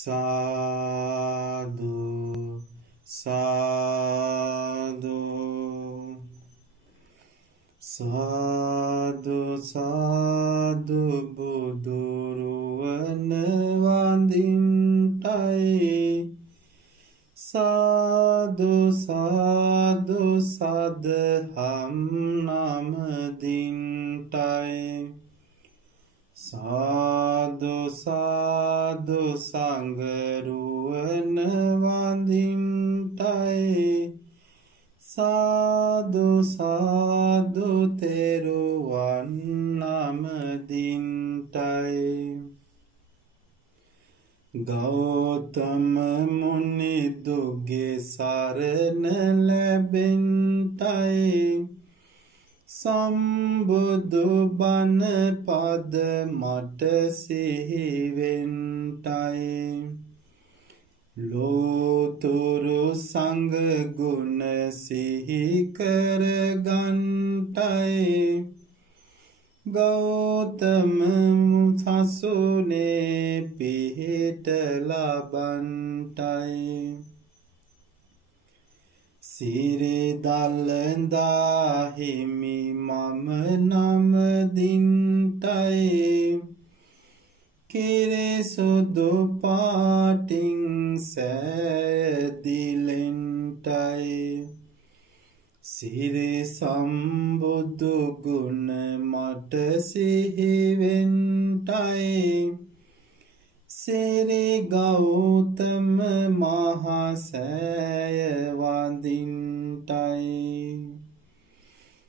Sadhu, sadhu, sadhu, sadhu, buduruwana vandintai. Sadhu, sadhu, sadham namadintai. Sadhu, sadhu, sangaruwana vandintai. Sadhu, sadhu, teruwan namadintai. Gautama muni duge sarana labentai. Sambuddhu bana pada mata sihiventai. Loturu sangha guna sihi karagantai. Gautama sasune pihita labantai. Siri dalanda himi mama namadintai. Kire sudu pating sadilentai. Siri sambuddhu guna mata sihiventai. Siri Gautama mahasaya vandintai.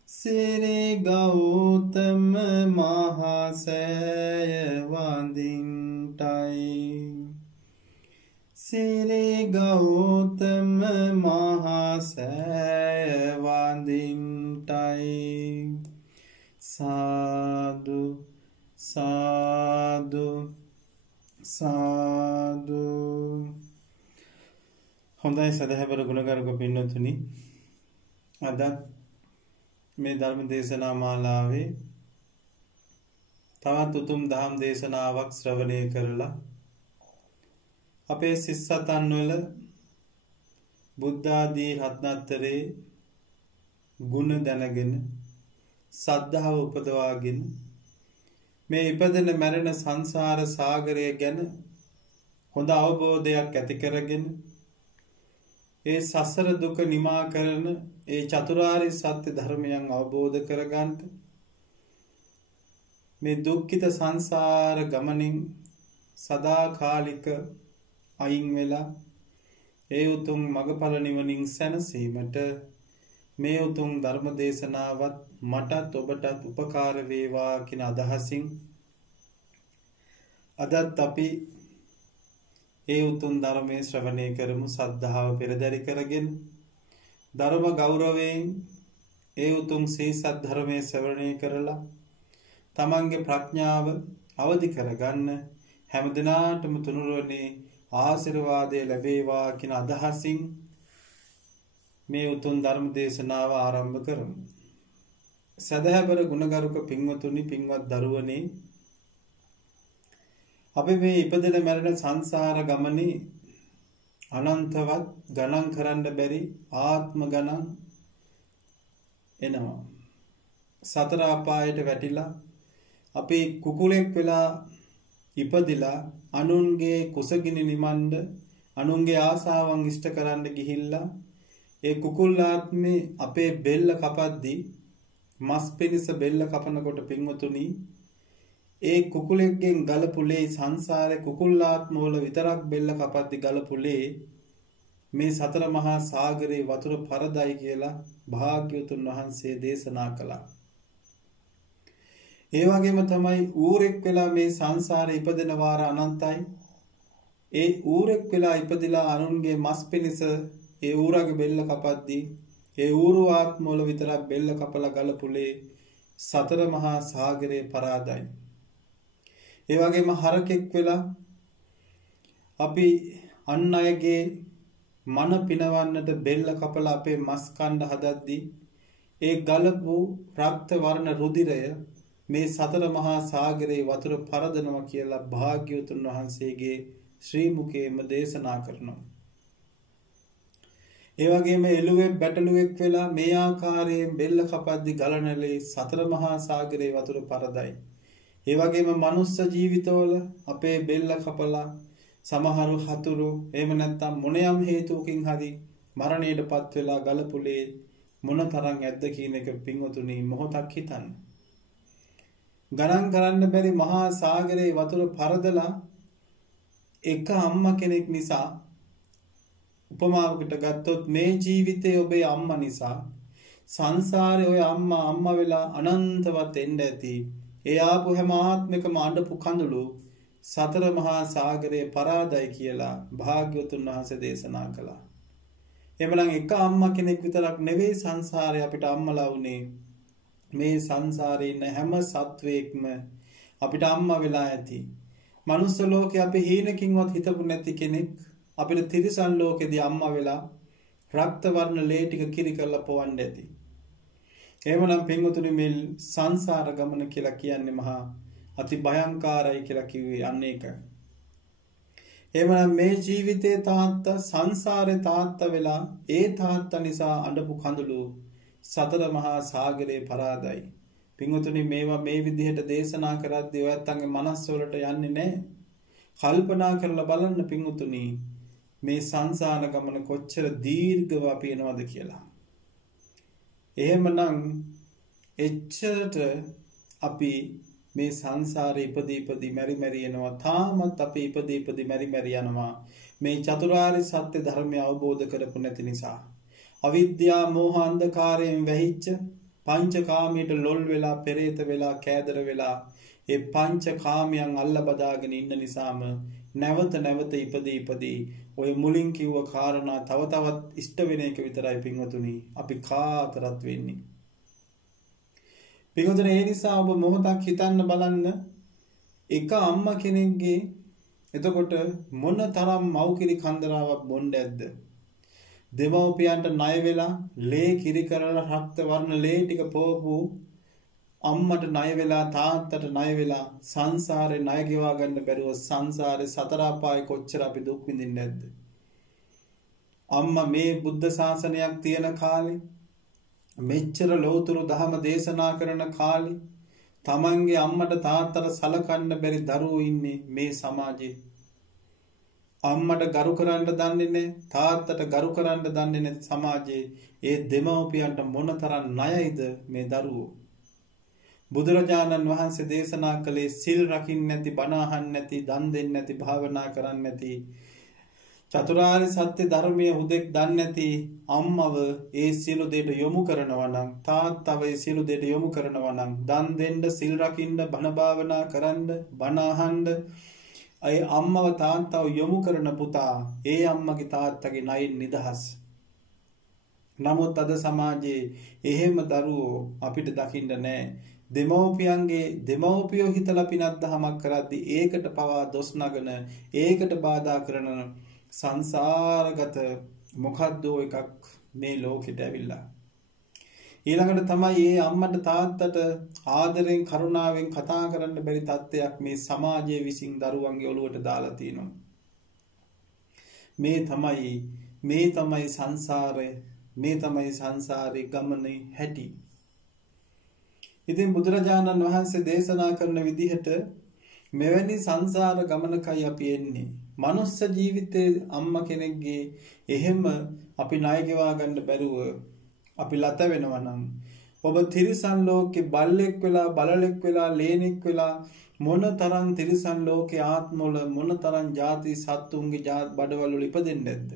Siri Gautama mahasaya vandintai. Siri Gautama mahasaya vandintai. Sadhu, sadhu, sadhu. හොඳයි සදහැවර ගුණගරුක පින්නතුනි, අද මේ ධර්ම දේශනා මාලාවේ තවත් උතුම් දහම් දේශනාවක් ශ්‍රවණය කරලා අපේ සිස්සතන් වල බුද්ධ ආදී රත්නත්‍රේ ගුණ දැනගෙන සද්ධාව උපදවාගෙන මේ ඉපදෙන මැරෙන සංසාර සාගරය ගැන හොඳ අවබෝධයක් ඇති කරගෙන ඒ සසර දුක නිමා කරන ඒ චතුරාර්ය සත්‍ය ධර්මයන් අවබෝධ කරගන්න මේ දුක්ඛිත සංසාර ගමනින් සදාකාලික අයින් වෙලා ඒ උතුම් මගඵල නිවනින් සැනසීමට මේ උතුම් ධර්ම දේශනාවත් මටත් ඔබටත් උපකාර වේවා කියන අදහසින් අදත් අපි ඒ උතුම් ධර්මයේ ශ්‍රවණය කරමු. සද්ධාව පෙරදරි කරගෙන ධර්ම ගෞරවයෙන් ඒ උතුම් සීසත් ධර්මයේ ශ්‍රවණය කරලා තමන්ගේ ප්‍රඥාව අවදි කරගන්න හැමදිනාටම තුනුරුවනේ ආශිර්වාදය ලැබේවා කියන අදහසින් මේ උතුම් ධර්ම දේශනාව ආරම්භ කරමු. සදහැබර ගුණගරුක පින්වතුනි, පින්වත් දරුවනේ, අපි මේ ඉපදෙන මැරෙන සංසාර ගමනේ අනන්තවත් ගණන් කරන්න බැරි ආත්ම ගණන් එනවා. සතර අපායට වැටිලා අපි කුකුලෙක් වෙලා ඉපදිලා අනුන්ගේ කුසගිනි නිමණ්ඩ අනුන්ගේ ආසාවන් ඉෂ්ට කරන්න ගිහිල්ලා ඒ කුකුල් ආත්මේ අපේ බෙල්ල කපද්දී මස් පිනිස බෙල්ල කපනකොට පින්වතුනි, ඒ කුකුලෙක්ගෙන් ගලපුලේ සංසාරේ කුකුල් ආත්මවල විතරක් බෙල්ල කපද්දී ගලපුලේ මේ සතර මහා සාගරේ වතුර පරදයි කියලා භාග්‍යවතුන් වහන්සේ දේශනා කළා. ඒ වගේම තමයි ඌරෙක් වෙලා මේ සංසාරේ ඉපදෙන වාර අනන්තයි. ඒ ඌරෙක් වෙලා ඉපදිලා අනුන්ගේ මස් පිනිස ඒ ඌරගේ බෙල්ල කපද්දී ඒ ඌරු ආත්මවල විතරක් බෙල්ල කපලා ගලපුලේ සතර මහා සාගරේ පරාදයි. ඒ වගේම හරකෙක් වෙලා අපි අන් අයගේ මන පිනවන්නට බෙල්ල කපලා අපේ මස් කණ්ඩ හදද්දී ඒ ගලපු රක්ත වර්ණ රුධිරය මේ සතර මහා සාගරේ වතුර පරදනවා කියලා භාග්‍යවතුන් වහන්සේගේ ශ්‍රී මුකේම දේශනා කරනවා. ඒ වගේම එළුවෙක් බැටළුවෙක් වෙලා මේ ආකාරයෙන් බෙල්ල කපද්දි ගලනලේ සතර මහා සාගරයේ වතුර පරදයි. ඒ වගේම මනුස්ස ජීවිතවල අපේ බෙල්ල කපලා සමහරු හතුරු එහෙම නැත්නම් මොනියම් හේතුවකින් හරි මරණයටපත් වෙලා ගලපුලේ මොන තරම් ඇද්ද කියන එක පින්වතුනි මොහොතක් හිතන්න. ගණන් කරන්න බැරි මහා සාගරයේ වතුර පරදලා එක අම්මා කෙනෙක් නිසා උපමාවකට ගත්තොත් මේ ජීවිතයේ ඔබේ අම්මා නිසා සංසාරේ ඔය අම්මා වෙලා අනන්තවත් එන්න ඇති. ඒ ආපු හැම ආත්මිකම අඬපු කඳුළු සතර මහා සාගරයේ පරාදයි කියලා භාග්‍යවතුන් වහන්සේ දේශනා කළා. එමනම් එක අම්මා කෙනෙක් විතරක් නෙවෙයි සංසාරේ අපිට අම්මලා වුණේ. මේ සංසාරේ ඉන්න හැම සත්වයක්ම අපිට අම්මා වෙලා ඇති. මනුස්ස ලෝකේ අපි හීනකින්වත් හිතපු නැති කෙනෙක් අපිට තිරිසන් ලෝකෙදී අම්මා වෙලා රක්ත වර්ණ ලේ ටික කිරි කරලා පොවන්න ඇති. එහෙමනම් පින්වතුනි මේ සංසාර ගමන කියලා කියන්නේ මහා අති භයංකාරයි කියලා කිව්වේ අන්න ඒක. එහෙමනම් මේ ජීවිතේ තාත්තා සංසාරේ තාත්තා වෙලා ඒ තාත්තා නිසා අඬපු කඳුළු සතර මහා සාගරේ පරාදයි. පින්වතුනි මේවා මේ විදිහට දේශනා කරද්දී ඔයත්ගේ මනස් වලට යන්නේ නැහැ. කල්පනා කරලා බලන්න පින්වතුනි මේ සංසාර ගමන කොච්චර දීර්ඝව අපි යනවද කියලා. එහෙමනම් එච්චරට අපි මේ සංසාරේ ඉපදී මැරි යනවා. තාමත් අපි ඉපදී මැරි යනවා. මේ චතුරාර්ය සත්‍ය ධර්මය අවබෝධ කරපු නැති නිසා. අවිද්‍යා මෝහ අන්ධකාරයෙන් වැහිච්ච පංචකාමයට ලොල් වෙලා පෙරේත වෙලා කෑදර වෙලා ඒ පංචකාමයන් අල්ල බදාගෙන ඉන්න නිසාම නැවත ඉපදී ඔය මුලින් කිව්ව කාරණා තව තවත් ඉෂ්ට වෙන එක විතරයි පින්වතුනි අපි කාතරත් වෙන්නේ. පින්වතුනි ඒ නිසා ඔබ මොහොතක් හිතන්න බලන්න එක අම්මා කෙනෙක්ගේ එතකොට මොන තරම් මව්කිරි කන්දරාවක් බොණ්ඩ ඇද්ද? දෙමව්පියන්ට ණය වෙලා ලේ කිරි කරලා රක්ත වර්ණ ලේ ටික පොවපු අම්මට ණය වෙලා තාත්තට ණය වෙලා සංසාරේ ණය ගෙවා ගන්න බැරුව සංසාරේ සතර අපායේ කොච්චර අපි දුක් විඳින්නේ නැද්ද? අම්මා මේ බුද්ධ ශාසනයක් තියෙන කාලේ මෙච්චර ලෝතුරු දහම දේශනා කරන කාලේ තමන්ගේ අම්මට තාත්තට සලකන්න බැරි දරුවෝ ඉන්නේ මේ සමාජයේ. අම්මට ගරු කරන්න දන්නේ නැහැ, තාත්තට ගරු කරන්න දන්නේ නැති සමාජයේ ඒ දෙමව්පියන්ට මොනතරම් ණයයිද මේ දරුවෝ. බුදුරජාණන් වහන්සේ දේශනා කළේ සිල් රකින්න නැති, බණ අහන්න නැති, දන් දෙන්න නැති, භාවනා කරන්න නැති, චතුරාර්ය සත්‍ය ධර්මයේ හුදෙක් දන්නේ නැති අම්මව ඒ සියලු දෙයට යොමු කරනවා නම්, තාත්තව ඒ සියලු දෙයට යොමු කරනවා නම්, දන් දෙන්න, සිල් රකින්න, බණ භාවනා කරන්න, බණ අහන්න අය අම්මව තාත්තව යොමු කරන පුතා ඒ අම්මගේ තාත්තගේ ණයින් නිදහස්. නමුත් අද සමාජයේ එහෙම දරුවෝ අපිට දකින්න නැහැ. දෙමව්පියෝ හිතලා පිනක් දහමක් කරද්දී ඒකට පවා දොස් නගන, ඒකට බාධා කරන සංසාරගත මොකද්ද එකක් මේ ලෝකෙට ඇවිල්ලා. ඊළඟට තමයි මේ අම්මට තාත්තට ආදරෙන් කරුණාවෙන් කතා කරන්න බැරි තත්ත්වයක් මේ සමාජයේ විසින් දරුවන්ගේ ඔළුවට දාලා තියෙනවා. මේ තමයි සංසාරේ ගමනේ හැටි. ඉතින් බුදුරජාණන් වහන්සේ දේශනා කරන විදිහට මෙවැනි සංසාර ගමනකයි අපි එන්නේ. මනුස්ස ජීවිතයේ අම්මා කෙනෙක්ගේ එහෙම අපි ණය ගෙවා ගන්න බැරුව අපි ලත වෙනවා නම් ඔබ තිරිසන් ලෝකේ බල්ලෙක් වෙලා, බලලෙක් වෙලා, ලේනෙක් වෙලා මොන තරම් තිරිසන් ලෝකේ ආත්මවල මොන තරම් ಜಾති සත්තුන්ගේ බඩවල ඉපදෙන්නේ නැද්ද?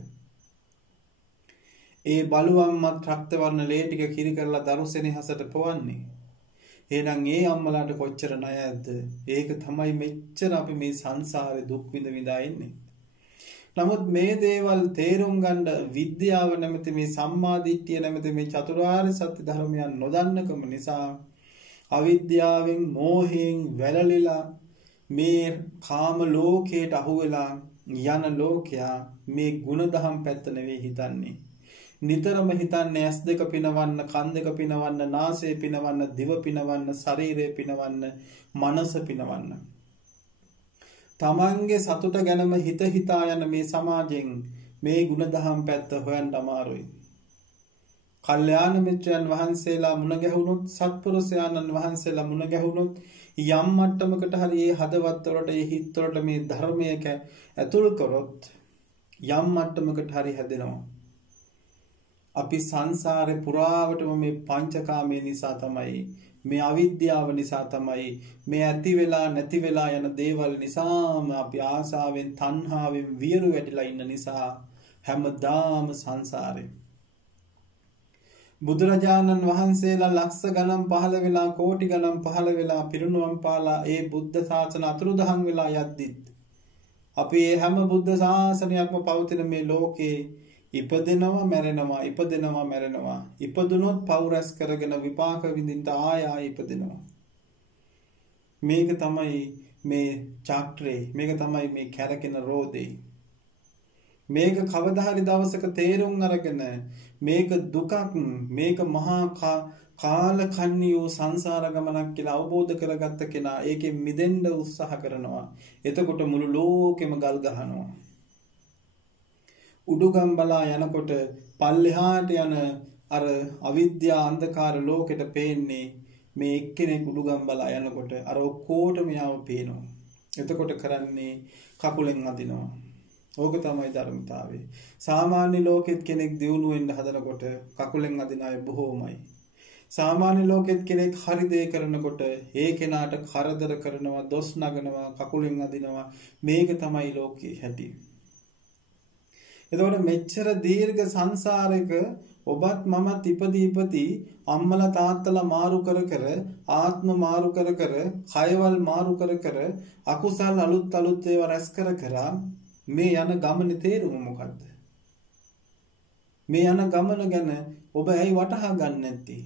ඒ බලුවම්මත් රක්ත වර්ණ ලේ ටික කිරි කරලා දරුසෙනෙහසට පොවන්නේ. එහෙනම් ඒ අම්මලාට කොච්චර ණයක්ද? ඒක තමයි මෙච්චර අපි මේ සංසාරේ දුක් විඳ ඉන්නේ. නමුත් මේ දේවල් තේරුම් ගන්න විද්‍යාව නැමැති මේ සම්මාදිට්ඨිය නැමැති මේ චතුරාර්ය සත්‍ය ධර්මයන් නොදන්නකම නිසා අවිද්‍යාවෙන් මෝහයෙන් වැළලීලා මේ කාම ලෝකයට අහු වෙලා යන ලෝකයා මේ ಗುಣධම් පැත්ත නෙවෙයි හිතන්නේ. නිතරම හිතන්නේ ඇස් දෙක පිනවන්න, කන් දෙක පිනවන්න, නාසය පිනවන්න, දිව පිනවන්න, ශරීරය පිනවන්න, මනස පිනවන්න. තමන්ගේ සතුට ගැනම හිත හිතා යන මේ සමාජයෙන් මේ ගුණදහම් පැත්ත හොයන්න අමාරුයි. කල්යාණ මිත්‍රයන් වහන්සේලා මුණ ගැහුණොත්, සත්පුරුෂයන්න් වහන්සේලා මුණ ගැහුණොත් යම් මට්ටමකට හරි ඒ හදවත් වලට, ඒ හිත් වලට මේ ධර්මයක ඇතුල් කරොත් යම් මට්ටමකට හරි හැදෙනවා. අපි සංසාරේ පුරාවටම මේ පංචකාමයේ නිසා තමයි, මේ අවිද්‍යාව නිසා තමයි, මේ ඇති වෙලා නැති වෙලා යන දේවල් නිසාම අපි ආසාවෙන්, තණ්හාවෙන් වියරු වැටිලා ඉන්න නිසා හැමදාම සංසාරේ. බුදුරජාණන් වහන්සේලා ලක්ෂ ගණන් පහළ වෙලා, කෝටි ගණන් පහළ වෙලා, පිරිනුවම් පාලා ඒ බුද්ධ ශාසන අතුරුදහන් වෙලා යද්දිත් අපි මේ හැම බුද්ධ ශාසනයක්ම පවතින මේ ලෝකේ ඉපදෙනවා මැරෙනවා, ඉපදෙනවා මැරෙනවා. ඉපදුනොත් පව් රැස් කරගෙන විපාක විඳින්න ආය ඉපදෙනවා. මේක තමයි මේ චක්‍රේ, මේක තමයි මේ කැරකෙන රෝදේ. මේක කවදා හරි දවසක තේරුම් අරගෙන මේක දුකක්, මේක මහා කාලකන්ණී වූ සංසාර ගමනක් කියලා අවබෝධ කරගත්ත කෙනා ඒකෙන් මිදෙන්න උත්සාහ කරනවා. එතකොට මුළු ලෝකෙම ගල් ගහනවා. උඩුගම් බලා යනකොට පල්ලෙහාට යන අර අවිද්‍යා අන්ධකාර ලෝකෙට පේන්නේ මේ එක්කෙනෙක් උඩුගම් බලා යනකොට අර ඔක්කොටම යාව පේනවා. එතකොට කරන්නේ කකුලෙන් අදිනවා. ඕක තමයි ධර්මතාවය. සාමාන්‍ය ලෝකෙත් කෙනෙක් දියුණු වෙන්න හදනකොට කකුලෙන් අදින අය බොහෝමයි. සාමාන්‍ය ලෝකෙත් කෙනෙක් හරි දේ කරනකොට ඒ කෙනාට කරදර කරනවා, දොස් නගනවා, කකුලෙන් අදිනවා. මේක තමයි ලෝකයේ හැටි. එතකොට මෙච්චර දීර්ඝ සංසාරයක ඔබත් මමත් ඉපදී අම්මලා තාත්තලා මාරු කර කර, ආත්ම මාරු කර කර, කයවල් මාරු කර කර, අකුසල් අලුත් ඒවා රැස් කර කර මේ යන ගමනේ තේරුම මොකද්ද? මේ යන ගමන ගැන ඔබ ඇයි වටහා ගන්න නැත්තේ?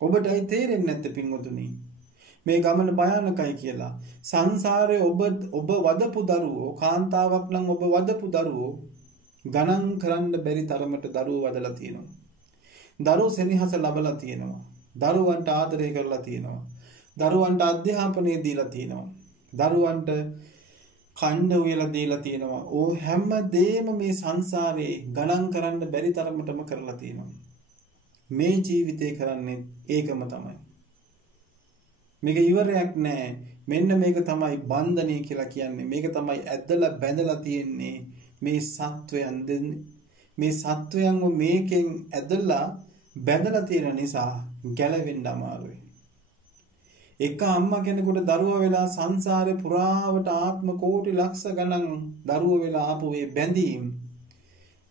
ඔබට ඇයි තේරෙන්නේ නැත්තේ පින්වතුනි? මේ ගමන භයානකයි කියලා. සංසාරේ ඔබ වදපු දරුවෝ, කාන්තාවක් නම් ඔබ වදපු දරුවෝ ගණන් කරන්න බැරි තරමට දරුවෝ වදලා තියෙනවා. දරුවෝ සෙනෙහස ලබලා තියෙනවා. දරුවන්ට ආදරය කරලා තියෙනවා. දරුවන්ට අධ්‍යාපනය දීලා තියෙනවා. දරුවන්ට කණ්ඩ උයලා දීලා තියෙනවා. ඕ හැම දෙයක්ම මේ සංසාරේ ගණන් කරන්න බැරි තරමටම කරලා තියෙනවා. මේ ජීවිතේ කරන්නේ ඒකම තමයි. මේක ඉවරයක් නෑ. මෙන්න මේක තමයි බන්ධනය කියලා කියන්නේ. මේක තමයි ඇදලා බැඳලා තියෙන්නේ මේ සත්වයන් දෙන්නේ. මේ සත්වයන්ව මේකෙන් ඇදලා බැඳලා තියෙන නිසා ගැලවෙන්න අමාරුයි. එක අම්මා කෙනෙකුට දරුවා වෙලා සංසාරේ පුරාවට ආත්ම කෝටි ලක්ෂ ගණන් දරුවා වෙලා ආපු මේ බැඳීම්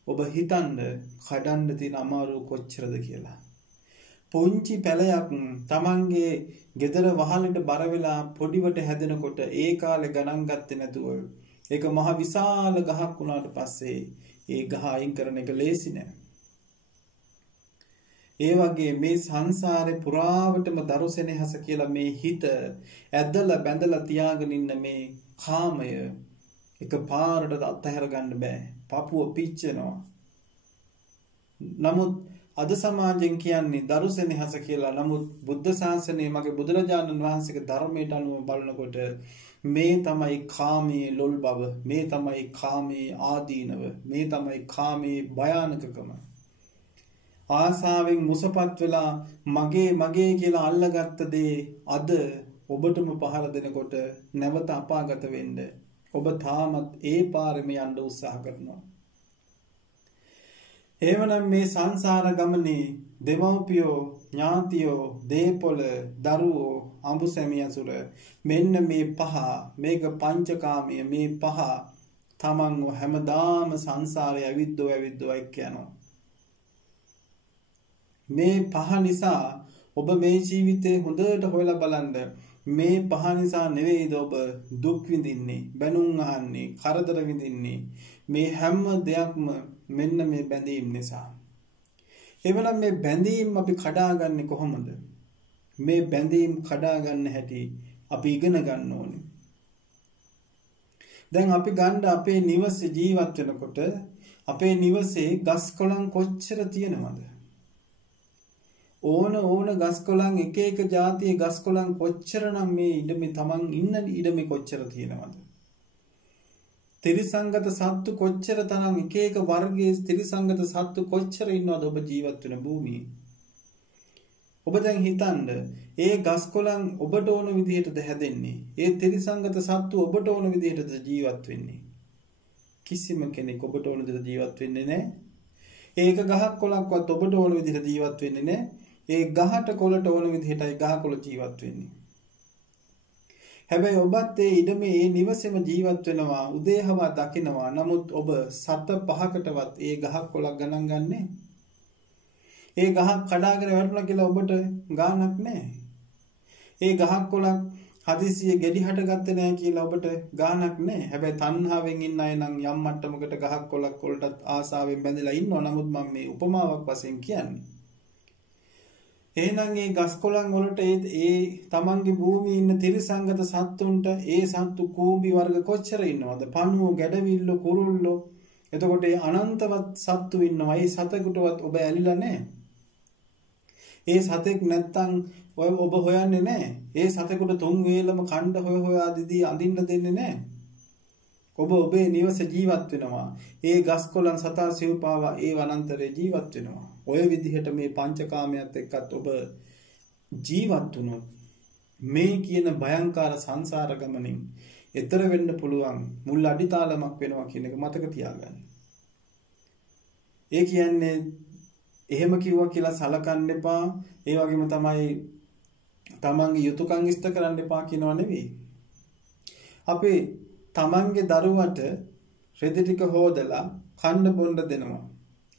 ඔබ හිතන්න කඩන්න තියෙන අමාරුව කොච්චරද කියලා. පුංචි පැලයක් තමන්ගේ ගෙදර වහලට බර වෙලා පොඩිවට හැදෙනකොට ඒ කාලේ ගණන් ගත්තේ නැතුව ඒක මහ විශාල ගහක් වුණාට පස්සේ ඒ ගහ අයින් කරන එක ලේසි නෑ. ඒ වගේ මේ සංසාරේ පුරාවටම දරුසෙනෙහස කියලා මේ හිත ඇදලා බැඳලා තියාගෙන ඉන්න මේ කාමය එක පාරට අත්හැර ගන්න බෑ. පපුව පිච්චෙනවා. නමුත් අද සමාජයෙන් කියන්නේ දරුසෙනෙහස කියලා. නමුත් බුද්ධ ශාසනයේ මගේ බුදුරජාණන් වහන්සේගේ ධර්මයට අනුව බලනකොට මේ තමයි කාමයේ ලොල් බව, මේ තමයි කාමයේ ආදීනව, මේ තමයි කාමයේ භයානකකම. ආසාවෙන් මුසපත් වෙලා මගේ කියලා අල්ලගත්ත දේ අද ඔබටම පහර දෙනකොට නැවත අපාගත වෙන්න ඔබ තාමත් ඒ පාරෙම යන්න උත්සාහ කරනවා. එවනම් මේ සංසාර ගමනේ දෙමව්පියෝ, ඥාතියෝ, දේපොළ, දරුවෝ, අඹුසැමියසුර මෙන්න මේ පහ, මේක පංචකාමය, මේ පහ තමන්ව හැමදාම සංසාරේ ඇවිද්දෝ එක්ක යනවා. මේ පහ නිසා ඔබ මේ ජීවිතේ හොඳට හොයලා බලන්න. මේ පහ නිසා නෙවෙයිද ඔබ දුක් විඳින්නේ, බැනුම් අහන්නේ, කරදර විඳින්නේ. මේ හැම දෙයක්ම මෙන්න මේ බැඳීම් නිසා. එවනම් මේ බැඳීම් අපි කඩාගන්නේ කොහොමද? මේ බැඳීම් කඩාගන්න හැටි අපි ඉගෙන ගන්න ඕනේ. දැන් අපි ගන්න අපේ නිවසේ ජීවත් වෙනකොට අපේ නිවසේ ගස් කොළන් කොච්චර තියෙනවද? ඕන ගස් කොළන්, එක එක જાතියේ ගස් කොළන් කොච්චරනම් මේ ඉඩමේ තමන් ඉන්න ඉඩමේ කොච්චර තියෙනවද? ත්‍රිසංගත සත්තු කොච්චර තරම් එක එක වර්ගයේ ත්‍රිසංගත සත්තු කොච්චර ඉන්නවද ඔබ ජීවත් වෙන භූමියේ? ඔබ දැන් හිතන්න ඒ ගස් කොළන් ඔබට ඕන විදිහටද හැදෙන්නේ? ඒ ත්‍රිසංගත සත්තු ඔබට ඕන විදිහටද ජීවත් වෙන්නේ? කිසිම කෙනෙක් ඔබට ඕන විදිහට ජීවත් වෙන්නේ නැහැ. ඒක ගහක් කොළක්වත් ඔබට ඕන විදිහට ජීවත් වෙන්නේ නැහැ. ඒ ගහට කොළට ඕන විදිහටයි ගහ කොළ ජීවත් වෙන්නේ. හැබැයි ඔබත් ඒ ඉඩමේ ඒ නිවසේම ජීවත් වෙනවා, උදේහවා දකිනවා. නමුත් ඔබ සත පහකටවත් ඒ ගහක් කොළක් ගණන් ගන්නෑ. ඒ ගහක් කඩාගෙන වැටුණා කියලා ඔබට ගාණක් නැහැ. ඒ ගහක් කොළක් හදිසියෙ ගෙඩි හටගත්තේ නැහැ කියලා ඔබට ගාණක් නැහැ. හැබැයි තණ්හාවෙන් ඉන්න අය නම් යම් මට්ටමකට ගහක් කොළක් වලටත් ආසාවෙන් බැඳලා ඉන්නවා. නමුත් මම මේ උපමාවක් වශයෙන් කියන්නේ. එහෙනම් ඒ ගස් කොළන් වලට ඒ තමන්ගේ භූමියේ ඉන්න ත්‍රිසංගත සත්තුන්ට ඒ සත්තු කූඹි වර්ග කොච්චර ඉන්නවද? පණුවෝ, ගැඩවිල්ලෝ, කුරුල්ලෝ. එතකොට ඒ අනන්තවත් සත්තු ඉන්නවා. ඒ සතෙකුටවත් ඔබ ඇලිලා නැහැ. ඒ සතෙක් නැත්තම් ඔබ හොයන්නේ නැහැ. ඒ සතෙකුට තුන් වේලම කණ්ඩ හොයා දිදී අඳින්න දෙන්නේ නැහැ. ඔබ ඔබේ නිවසේ ජීවත් වෙනවා. ඒ ගස් කොළන් සතා සිව්පාවා ඒ වනාන්තරයේ ජීවත් වෙනවා. ඔය විදිහට මේ පංචකාමයට එක්කත් ඔබ ජීවත් වුණොත් මේ කියන භයංකාර සංසාර ගමනින් එතර වෙන්න පුළුවන් මුල් අඩිතාලමක් වෙනවා කියන එක මතක තියාගන්න. ඒ කියන්නේ එහෙම කිව්වා කියලා සලකන්න එපා. ඒ වගේම තමයි තමන්ගේ යුතුයකම් ඉෂ්ට කරන්න එපා කියනවා නෙවෙයි. අපි තමන්ගේ දරුවට රෙදි ටික හොදලා කන්න බොන්න දෙනවා.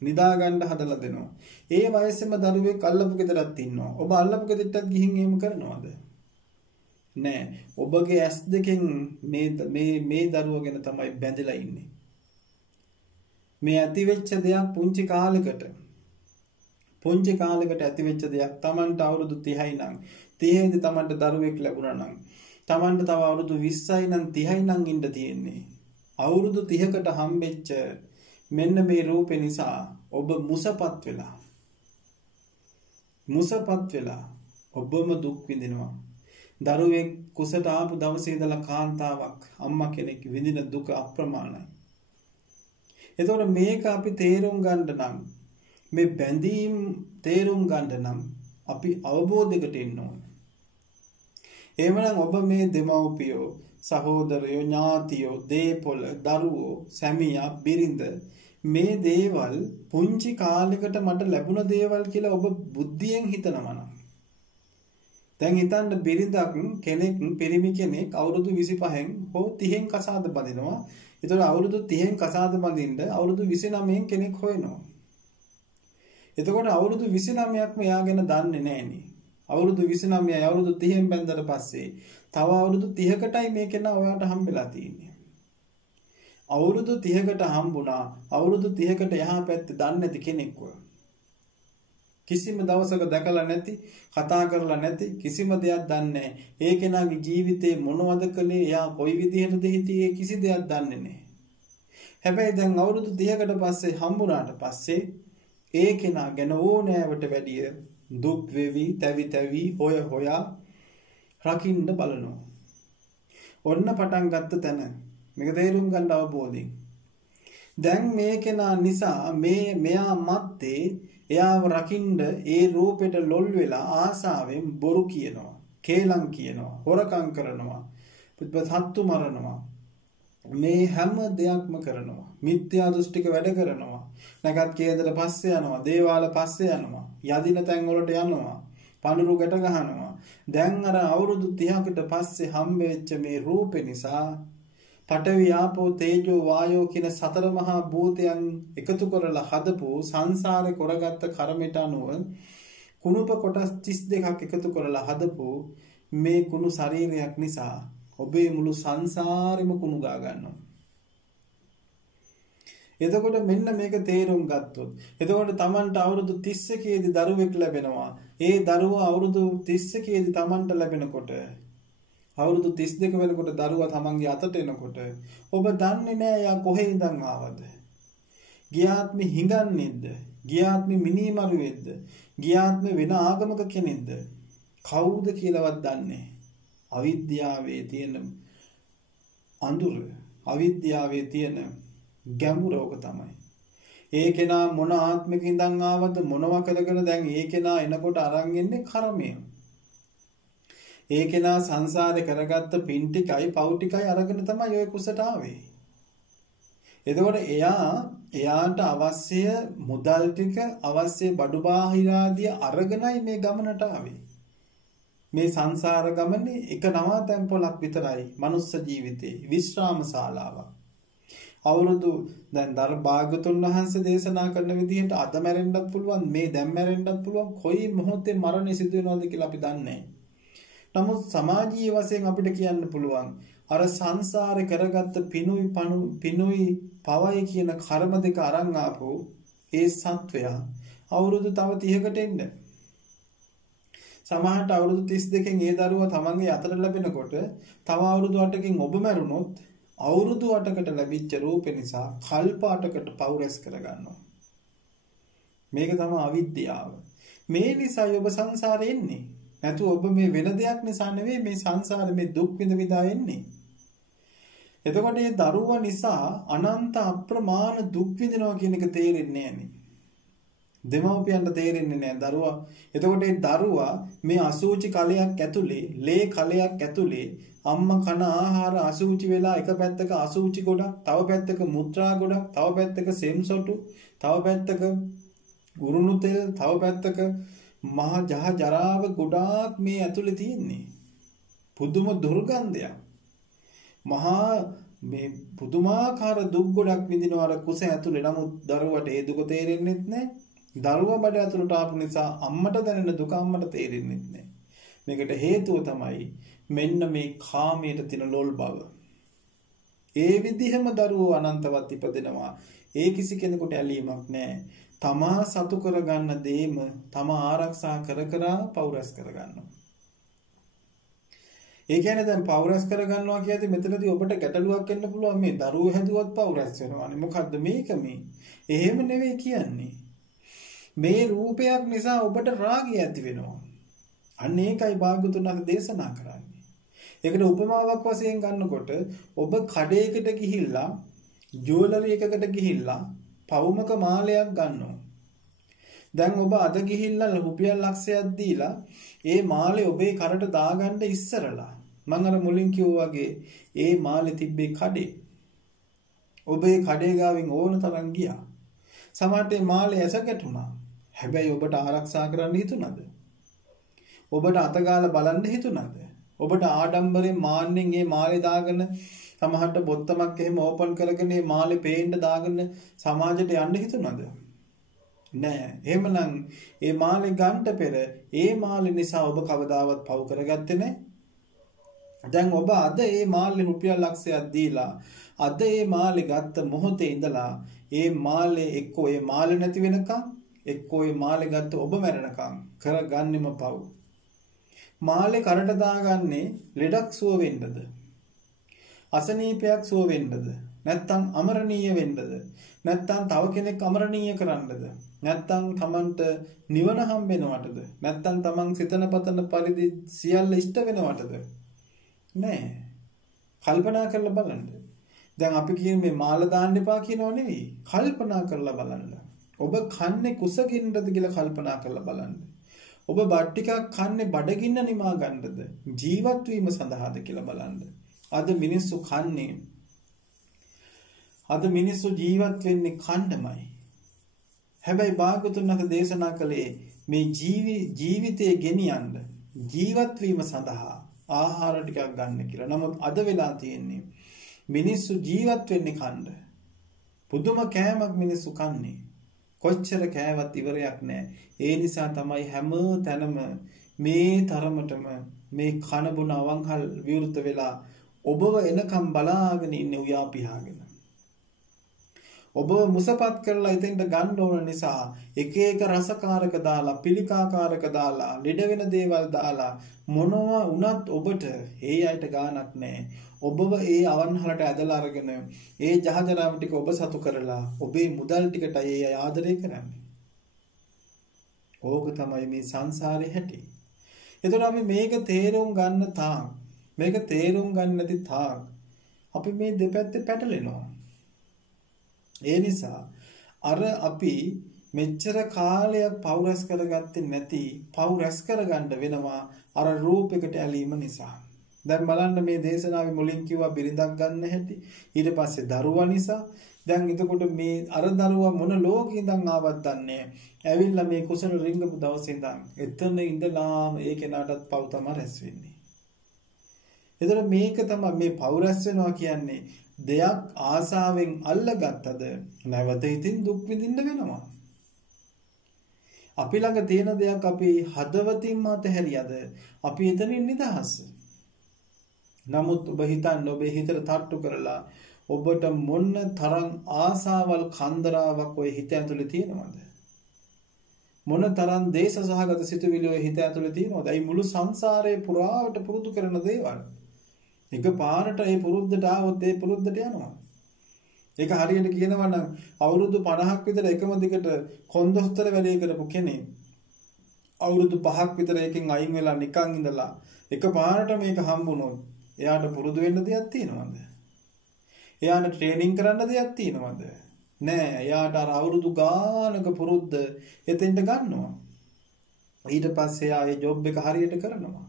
නිදා ගන්න හදලා දෙනවා. ඒ වයසේම දරුවෙක් අල්ලපු ගෙදරක් ඉන්නවා. ඔබ අල්ලපු ගෙදරටත් ගිහින් එහෙම කරනවද? නෑ. ඔබගේ ඇස් දෙකෙන් මේ දරුවා ගැන තමයි බැඳලා ඉන්නේ. මේ ඇති වෙච්ච දෙයක් පුංචි කාලෙකට ඇති වෙච්ච දෙයක් Tamanට අවුරුදු 30යි නම් 30 දී Tamanට දරුවෙක් ලැබුණා නම් Tamanට තව අවුරුදු 20යි නම් 30යි නම් ඉන්න තියෙන්නේ. අවුරුදු 30කට හම්බෙච්ච මෙන්න මේ රූපේ නිසා ඔබ මුසපත් වෙලා ඔබම දුක් විඳිනවා. දරුවෙක් කුසට ආපු දවසේ ඉඳලා කාන්තාවක් අම්මා කෙනෙක් විඳින දුක අප්‍රමාණයි. එතකොට මේක අපි තේරුම් ගන්න නම් මේ බැඳීම් තේරුම් ගන්න නම් අපි අවබෝධයකට එන්න ඕනේ. එහෙමනම් ඔබ මේ දෙමව්පියෝ, සහෝදරයෝ, ඥාතියෝ, දේපොළ, දරුවෝ, සැමියා, බිරිඳ මේ දේවල් පුංචි කාලෙකට මට ලැබුණ දේවල් කියලා ඔබ බුද්ධියෙන් හිතනවා නම් දැන් හිතන්න බිරිඳක් කෙනෙක් පිරිමි කෙනෙක් අවුරුදු 25න් හෝ 30න් කසාද බඳිනවා. ඒතකොට අවුරුදු 30න් කසාද බඳින්න අවුරුදු 29න් කෙනෙක් හොයනවා. එතකොට අවුරුදු 29ක්ම එයා ගැන දන්නේ නැහෙනේ. අවුරුදු 29යි අවුරුදු 30න් බැඳලා පස්සේ තව අවුරුදු 30කටයි මේකෙන් ඔයාට හම්බෙලා තියෙන්නේ. අවුරුදු 30කට හම්බුණා. අවුරුදු 30කට එහා පැත්තේ දන්නේ නැති කෙනෙක්ව. කිසිම දවසක දැකලා නැති, කතා කරලා නැති, කිසිම දෙයක් දන්නේ නැහැ. ඒ කෙනාගේ ජීවිතේ මොනවද කළේ, එයා කොයි විදිහටද හිටියේ කිසි දෙයක් දන්නේ නැහැ. හැබැයි දැන් අවුරුදු 30කට පස්සේ හම්බුණාට පස්සේ ඒ කෙනා ගැන ඕනෑවට වැඩිය දුක් වෙවි, තැවි හොයා රකින්න බලනවා. ඔන්න පටන් ගත්ත තැන මේක තේරුම් ගන්න අවබෝධයෙන්. දැන් මේ කෙනා නිසා මෙයා මැත්තේ එයාව රකින්න ඒ රූපෙට ලොල් වෙලා ආසාවෙන් බොරු කියනවා, කේලම් කියනවා, හොරකම් කරනවා, සත්තු මරනවා. මේ හැම දෙයක්ම කරනවා. මිත්‍යා දෘෂ්ටික වැඩ කරනවා. නැගත් කේන්දර පස්සේ යනවා, දේවාල පස්සේ යනවා, යදින තැන් වලට යනවා, පඳුරු ගැට ගහනවා. දැන් අර අවුරුදු 30කට පස්සේ හම්බෙච්ච මේ රූපේ නිසා පඨවි ආපෝ තේජෝ වායෝ කියන සතර මහා භූතයන් එකතු කරලා හදපු සංසාරේ කරගත්ත කර්මයට අනුව කුණුප කොටස් 32ක් එකතු කරලා හදපු මේ කුණු ශරීරයක් නිසා ඔබේ මුළු සංසාරෙම කුණු ගා ගන්නවා. එතකොට මෙන්න මේක තේරුම් ගත්තොත් එතකොට Tamanට අවුරුදු 31 දී දරුවෙක් ලැබෙනවා. ඒ දරුවා අවුරුදු 31 දී Tamanට ලැබෙනකොට අවුරුදු 32 වෙනකොට දරුවා තමන්ගේ අතට එනකොට ඔබ දන්නේ නැහැ යා කොහේ ඉඳන් ආවද? ගියාත්මෙ හිඟන්නේද්ද? ගියාත්මෙ මිනිමරුවේද්ද? ගියාත්මෙ වෙන ආගමක කෙනෙක්ද? කවුද කියලාවත් දන්නේ. අවිද්‍යාවේ තියෙන අඳුර, අවිද්‍යාවේ තියෙන ගැඹුරෝක තමයි. ඒ කෙනා මොන ආත්මික ඉඳන් ආවද මොනවා කරගෙන දැන් ඒ කෙනා එනකොට අරන් එන්නේ කර්මය. ඒ කෙනා සංසාරේ කරගත්ත පින් ටිකයි පව් ටිකයි අරගෙන තමයි ඔය කුසට ආවේ. එතකොට එයාට අවශ්‍ය මුදල් ටික අවශ්‍ය බඩු බාහිරාදිය අරගෙනයි මේ ගමනට ආවේ. මේ සංසාර ගමනේ එක නවාතැන් පොලක් විතරයි මනුස්ස ජීවිතේ විශ්‍රාම ශාලාවක්. අවුරුදු දැන් භාග්‍යවතුන් වහන්සේ දේශනා කරන විදිහට අද මැරෙන්නත් පුළුවන් මේ දැන් මැරෙන්නත් පුළුවන් කොයි මොහොතේ මරණය සිදු වෙනවද කියලා අපි දන්නේ නැහැ. නමුත් සමාජීය වශයෙන් අපිට කියන්න පුළුවන් අර සංසාරේ කරගත්ත පිනුයි පවයි කියන කර්ම දෙක අරන් ආපු ඒ සත්වයා අවුරුදු තව 30කට එන්න. සමහරට අවුරුදු 32කින් ඒ දරුවා තමන්ගේ අතට ලැබෙනකොට තව අවුරුදු 8කින් ඔබ මැරුණොත් අවුරුදු 8කට ලැබිච්ච රූපේ නිසා කල්ප 8කට පව් රැස් කරගන්නවා. මේක තමයි අවිද්‍යාව. මේ නිසා ඔබ සංසාරේ එන්නේ. නැතු ඔබ මේ වෙන දෙයක් නිසා නෙවෙයි මේ සංසාරේ මේ දුක් විඳ එන්නේ. එතකොට මේ දරුවා නිසා අනන්ත අප්‍රමාණ දුක් විඳිනවා කියන එක තේරෙන්නේ නැහැ. දෙමව්පියන්ට තේරෙන්නේ නැහැ දරුවා. එතකොට මේ දරුවා මේ අසුචි කලයක් ඇතුලේ, ලේ කලයක් ඇතුලේ අම්මා කන ආහාර අසුචි වෙලා එක පැත්තක අසුචි ගොඩක්, තව පැත්තක මුත්‍රා ගොඩක්, තව පැත්තක සෙම්සොටු, තව පැත්තක උරුණු තෙල්, තව පැත්තක මහා ජරාව ගොඩාක් මේ ඇතුලේ තියෙන්නේ. පුදුම දුර්ගන්ධයක්. මහා මේ පුදුමාකාර දුක් ගොඩක් විඳිනවා අර කුස ඇතුලේ. නමුත් දරුවට ඒ දුක තේරෙන්නේ නැහැ. දරුවා බඩ ඇතුලට ආපු නිසා අම්මට දැනෙන දුක අම්මට තේරෙන්නේ නැහැ. මේකට හේතුව තමයි මෙන්න මේ කාමයට තියෙන ලොල් බව. ඒ විදිහම දරුවෝ අනන්තවත් ඉපදෙනවා. ඒ කිසි කෙනෙකුට ඇලීමක් නැහැ. තමා සතු කරගන්න දේම තමා ආරක්ෂා කර පෞරස් කරගන්නවා. ඒ කියන්නේ දැන් පෞරස් කරගන්නවා කියද්දි මෙතනදී ඔබට ගැටලුවක් වෙන්න පුළුවන් මේ දරුවෝ හැදුවත් පෞරස් වෙනවානේ. මොකද්ද මේක මේ? එහෙම නෙවෙයි කියන්නේ. මේ රූපයක් නිසා ඔබට රාගය ඇති වෙනවා. අන්න ඒකයි භාග්‍යවතුන් වහන්සේ දේශනා කරන්නේ. ඒකට උපමාවක් වශයෙන් ගන්නකොට ඔබ කඩේකට ගිහිල්ලා ජුවලරි එකකට ගිහිල්ලා පවුමක මාලයක් ගන්නවා. දැන් ඔබ අද ගිහිල්ලා රුපියල් ලක්ෂයක් දීලා ඒ මාලේ ඔබේ කරට දාගන්න ඉස්සරලා මම අර මුලින් කිව්වා වගේ ඒ මාලේ තිබ්බේ කඩේ. ඔබේ කඩේ ගාවින් ඕන තරම් ගියා. සමහරට ඒ මාලේ ඇස ගැටුණා. හැබැයි ඔබට ආරක්ෂා කරන්න හිතුණාද? ඔබට අතගාලා බලන්න හිතුණාද? ඔබට ආඩම්බරෙන් මාන්නෙන් මේ මාලේ දාගෙන සමහරට බොත්තමක් එහෙම ඕපන් කරගෙන මේ මාලේ පේන්න දාගෙන සමාජයට යන්න හිතුණාද? නෑ. එහෙමනම් මේ මාලේ ගන්න පෙර ඒ මාලේ නිසා ඔබ කවදාවත් පව් කරගත්තේ නෑ. දැන් ඔබ අද මේ මාලේ රුපියල් ලක්ෂයක් දීලා අද මේ මාලේ ගත්ත මොහොතේ ඉඳලා මේ මාලේ එක්කෝ මේ මාලේ නැති වෙනකන් එක්කෝ මේ මාලේ ගත්ත ඔබ මැරෙනකන් කරගන්නෙම පව්. මාලේ කරට දාගන්නේ ලෙඩක් සුව වෙන්නද? අසනීපයක් සුව වෙන්නද? නැත්තම් අමරණීය වෙන්නද? නැත්තම් තව කෙනෙක් අමරණීය කරන්නද? නැත්තම් තමන්ට නිවන හම්බෙනවටද? නැත්තම් තමන් සිතන පතන පරිදි සියල්ල ඉෂ්ට වෙනවටද? නෑ. කල්පනා කරලා බලන්න. දැන් අපි කියන්නේ මේ මාල දාන්න එපා කියනව නෙවෙයි. කල්පනා කරලා බලන්න. ඔබ කන්නේ කුසගින්නද කියලා කල්පනා කරලා බලන්න. ඔබ බත් ටිකක් කන්නේ බඩගින්න නිමා ගන්නද? ජීවත් වීම සඳහාද කියලා බලන්න. අද මිනිස්සු කන්නේ අද මිනිස්සු ජීවත් වෙන්නේ කන්නමයි. හැබැයි භාග්‍යවතුන් වහන්සේ දේශනා කළේ මේ ජීවිතයේ ගෙනියන්න ජීවත් වීම සඳහා ආහාර ටිකක් ගන්න කියලා. නමුත් අද වෙලා තියෙන්නේ මිනිස්සු ජීවත් වෙන්නේ කන්න. පුදුම කෑමක් මිනිස්සු කන්නේ. කොච්චර කෑවත් ඉවරයක් නැහැ. ඒ නිසා තමයි හැම තැනම මේ තරමටම මේ කන බොන අවංකල් විවෘත වෙලා ඔබව එනකම් බලාගෙන ඉන්නේ උයාපියාගෙන. ඔබ මුසපත් කරලා ඉතින්ට ගන්න ඕන නිසා එක එක රසකාරක දාලා පිළිකාකාරක දාලා ලෙඩ වෙන දේවල් දාලා මොනවා වුණත් ඔබට ඒ අයට ගානක් නැහැ. ඔබව ඒ අවන්හලට ඇදලා අරගෙන ඒ ජහජරාව ටික ඔබ සතු කරලා ඔබේ මුදල් ටිකට ඒ අය ආදරය කරන්නේ. ඕක තමයි මේ සංසාරේ හැටි. එතකොට අපි මේක තේරුම් ගන්න තාක් මේක තේරුම් ගන්න නැති තාක් අපි මේ දෙපැත්තේ පැටලෙනවා. ඒ නිසා අර අපි මෙච්චර කාලයක් පව් රැස් කරගත්තේ නැති පව් රැස් කරගන්න වෙනවා අර රූපයකට ඇලීම නිසා. දැන් බලන්න මේ දේශනාවේ මුලින් කිව්වා බිරිඳක් ගන්න හැටි. ඊට පස්සේ දරුවා නිසා. දැන් එතකොට මේ අර දරුවා මොන ලෝකෙ ඉඳන් ආවත් දන්නේ. ඇවිල්ලා මේ කුසල රිංගපු දවසේ ඉඳන් එතන ඉඳලාම ඒ කෙනාටත් පව් තමයි රැස් වෙන්නේ. එතකොට මේක තමයි මේ පව් රැස් වෙනවා කියන්නේ දෙයක් ආසාවෙන් අල්ලගත්තද නැවත ඉතින් දුක් විඳින්න වෙනවා. අපි ළඟ තියෙන දෙයක් අපි හදවතින්ම අතහැරියද අපි එතනින් නිදහස්. නමුත් ඔබ හිතන්න ඔබේ හිතට තට්ටු කරලා ඔබට මොන තරම් ආසාවල් කන්දරාවක් ඔය හිත ඇතුලේ තියෙනවද? මොන තරම් දේශ සහගත සිතුවිලි ඔය හිත ඇතුලේ තියෙනවද? ඒ මුළු සංසාරේ පුරාවට පුරුදු කරන දේවල්. එක පාරට ඒ පුරුද්දට ආවොත් ඒ පුරුද්දට යනවා. ඒක හරියට කියනවා නම් අවුරුදු 50ක් විතර එකම දිගට කොන්දොස්තර වැඩේ කරපු කෙනෙක් අවුරුදු 5ක් විතර එකෙන් අයින් වෙලා නිකන් ඉඳලා එක පාරට මේක හම්බුනොත් එයාට පුරුදු වෙන්න දෙයක් තියෙනවද? එයාට ට්‍රේනින් කරන්න දෙයක් තියෙනවද? නෑ. එයාට අර අවුරුදු ගානක පුරුද්ද එතෙන්ට ගන්නවා. ඊට පස්සේ එයා ඒ ජොබ් එක හරියට කරනවා.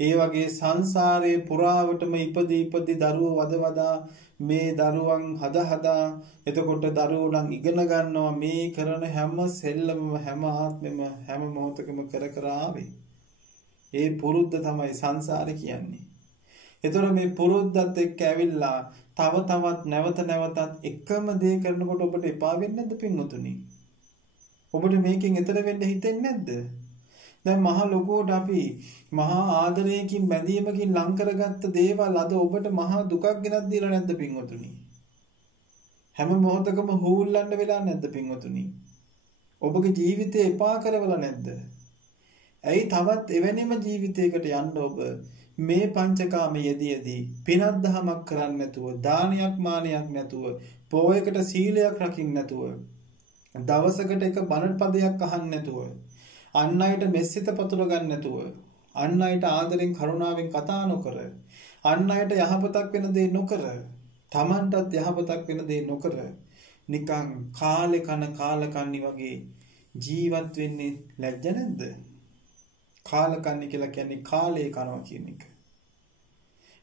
ඒ වගේ සංසාරේ පුරාවටම ඉපදී දරුවෝ වදවදා මේ දරුවන් හදා එතකොට දරුවෝ නම් ඉගෙන ගන්නවා මේ කරන හැම සෙල්ලම හැම ආත්මෙම හැම මොහොතකම කර ආවේ. ඒ පුරුද්ද තමයි සංසාරේ කියන්නේ. එතකොට මේ පුරුද්දත් එක්ක ඇවිල්ලා තව තවත් නැවතත් එකම දේ කරනකොට ඔබට එපා වෙන්නේ නැද්ද පින්වතුනි? ඔබට මේකෙන් එතර වෙන්න හිතෙන්නේ නැද්ද? දැන් මහා ලොකුවට අපි මහා ආදරයකින් බැඳීමකින් ලං කරගත්ත දේවල් අද ඔබට මහා දුකක් ගෙනත් දීලා නැද්ද පින්වතුනි? හැම මොහොතකම හූල්ලන්න වෙලා නැද්ද පින්වතුනි? ඔබගේ ජීවිතේ එපා කරවලා නැද්ද? ඇයි තවත් එවැනිම ජීවිතයකට යන්න ඔබ මේ පංචකාමයේ යෙදී පිනක් දහමක් කරන්නේ නැතුව දානයක් මානයක් නැතුව පොයකට සීලයක් රකින්න නැතුව දවසකට එක බණ පදයක් අහන්න නැතුව අන් අයට මෙසිත පතුර ගන්න නැතුව අන් අයට ආදරෙන් කරුණාවෙන් කතා නොකර අන් අයට යහපතක් වෙන දේ නොකර තමන්ටත් යහපතක් වෙන දේ නොකර නිකන් කාලේ කන්නේ වගේ ජීවත් වෙන්නේ ලැජ්ජ නැද්ද? කාලකන්ණි කියලා කියන්නේ කාලේ කනවා කියන එක.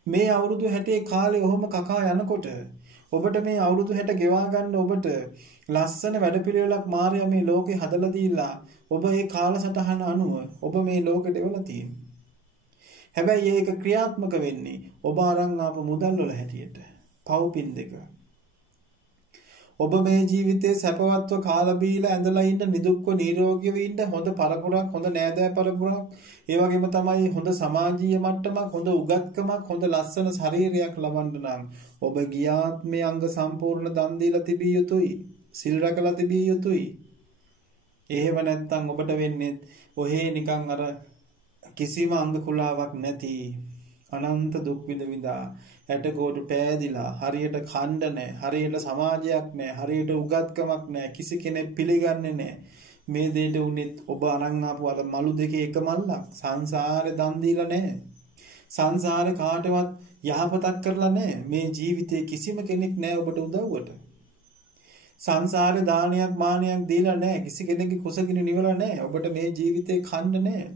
මේ අවුරුදු 60 කාලේ ඔහොම කකා යනකොට ඔබට මේ අවුරුදු 60 ගෙවා ගන්න ඔබට ලස්සන වැඩපිළිවෙලක් මාර්යා මේ ලෝකේ හදලා දීලා ඔබ මේ කාලසටහන අනුව ඔබ මේ ලෝකෙට එවලා තියෙනවා. හැබැයි ඒක ක්‍රියාත්මක වෙන්නේ ඔබ අරන් ආපු මුදල් වල හැටියට. පව්පින් දෙක. ඔබ මේ ජීවිතේ සැපවත්ව කාලා බීලා ඇඳලා ඉන්න නිදුක්ව නිරෝගීව ඉන්න හොඳ පරපුරක් හොඳ නෑදෑ පරපුරක් ඒ වගේම තමයි හොඳ සමාජීය මට්ටමක් හොඳ උගත්කමක් හොඳ ලස්සන ශරීරයක් ලබන්න නම් ඔබ ගියාත් මේ අංග සම්පූර්ණ දන් දීලා තිබිය යුතුයි සිල් රැකලා තිබිය යුතුයි. එහෙම නැත්නම් ඔබට වෙන්නේ ඔහේ නිකන් අර කිසිම අංග කුලාවක් නැති අනන්ත දුක් විඳිනා ඇටගොඩ පෑදිලා හරියට ඛණ්ඩ නැහැ හරියට සමාජයක් නැහැ හරියට උගත්කමක් නැහැ කිසි කෙනෙක් පිළිගන්නේ නැහැ මේ දෙයට උනේත් ඔබ අරන් ආපු අර මලු දෙකේ එක මල්ලක් සංසාරේ දන් දීලා නැහැ සංසාරේ කාටවත් යහපතක් කරලා නැහැ මේ ජීවිතේ කිසිම කෙනෙක් නැහැ ඔබට උදව්වට සංසාරේ දානයක් මානයක් දීලා නැහැ කිසි කෙනෙක්ගේ කුසගිනි නිවලා නැහැ ඔබට මේ ජීවිතේ ඛණ්ඩ නැහැ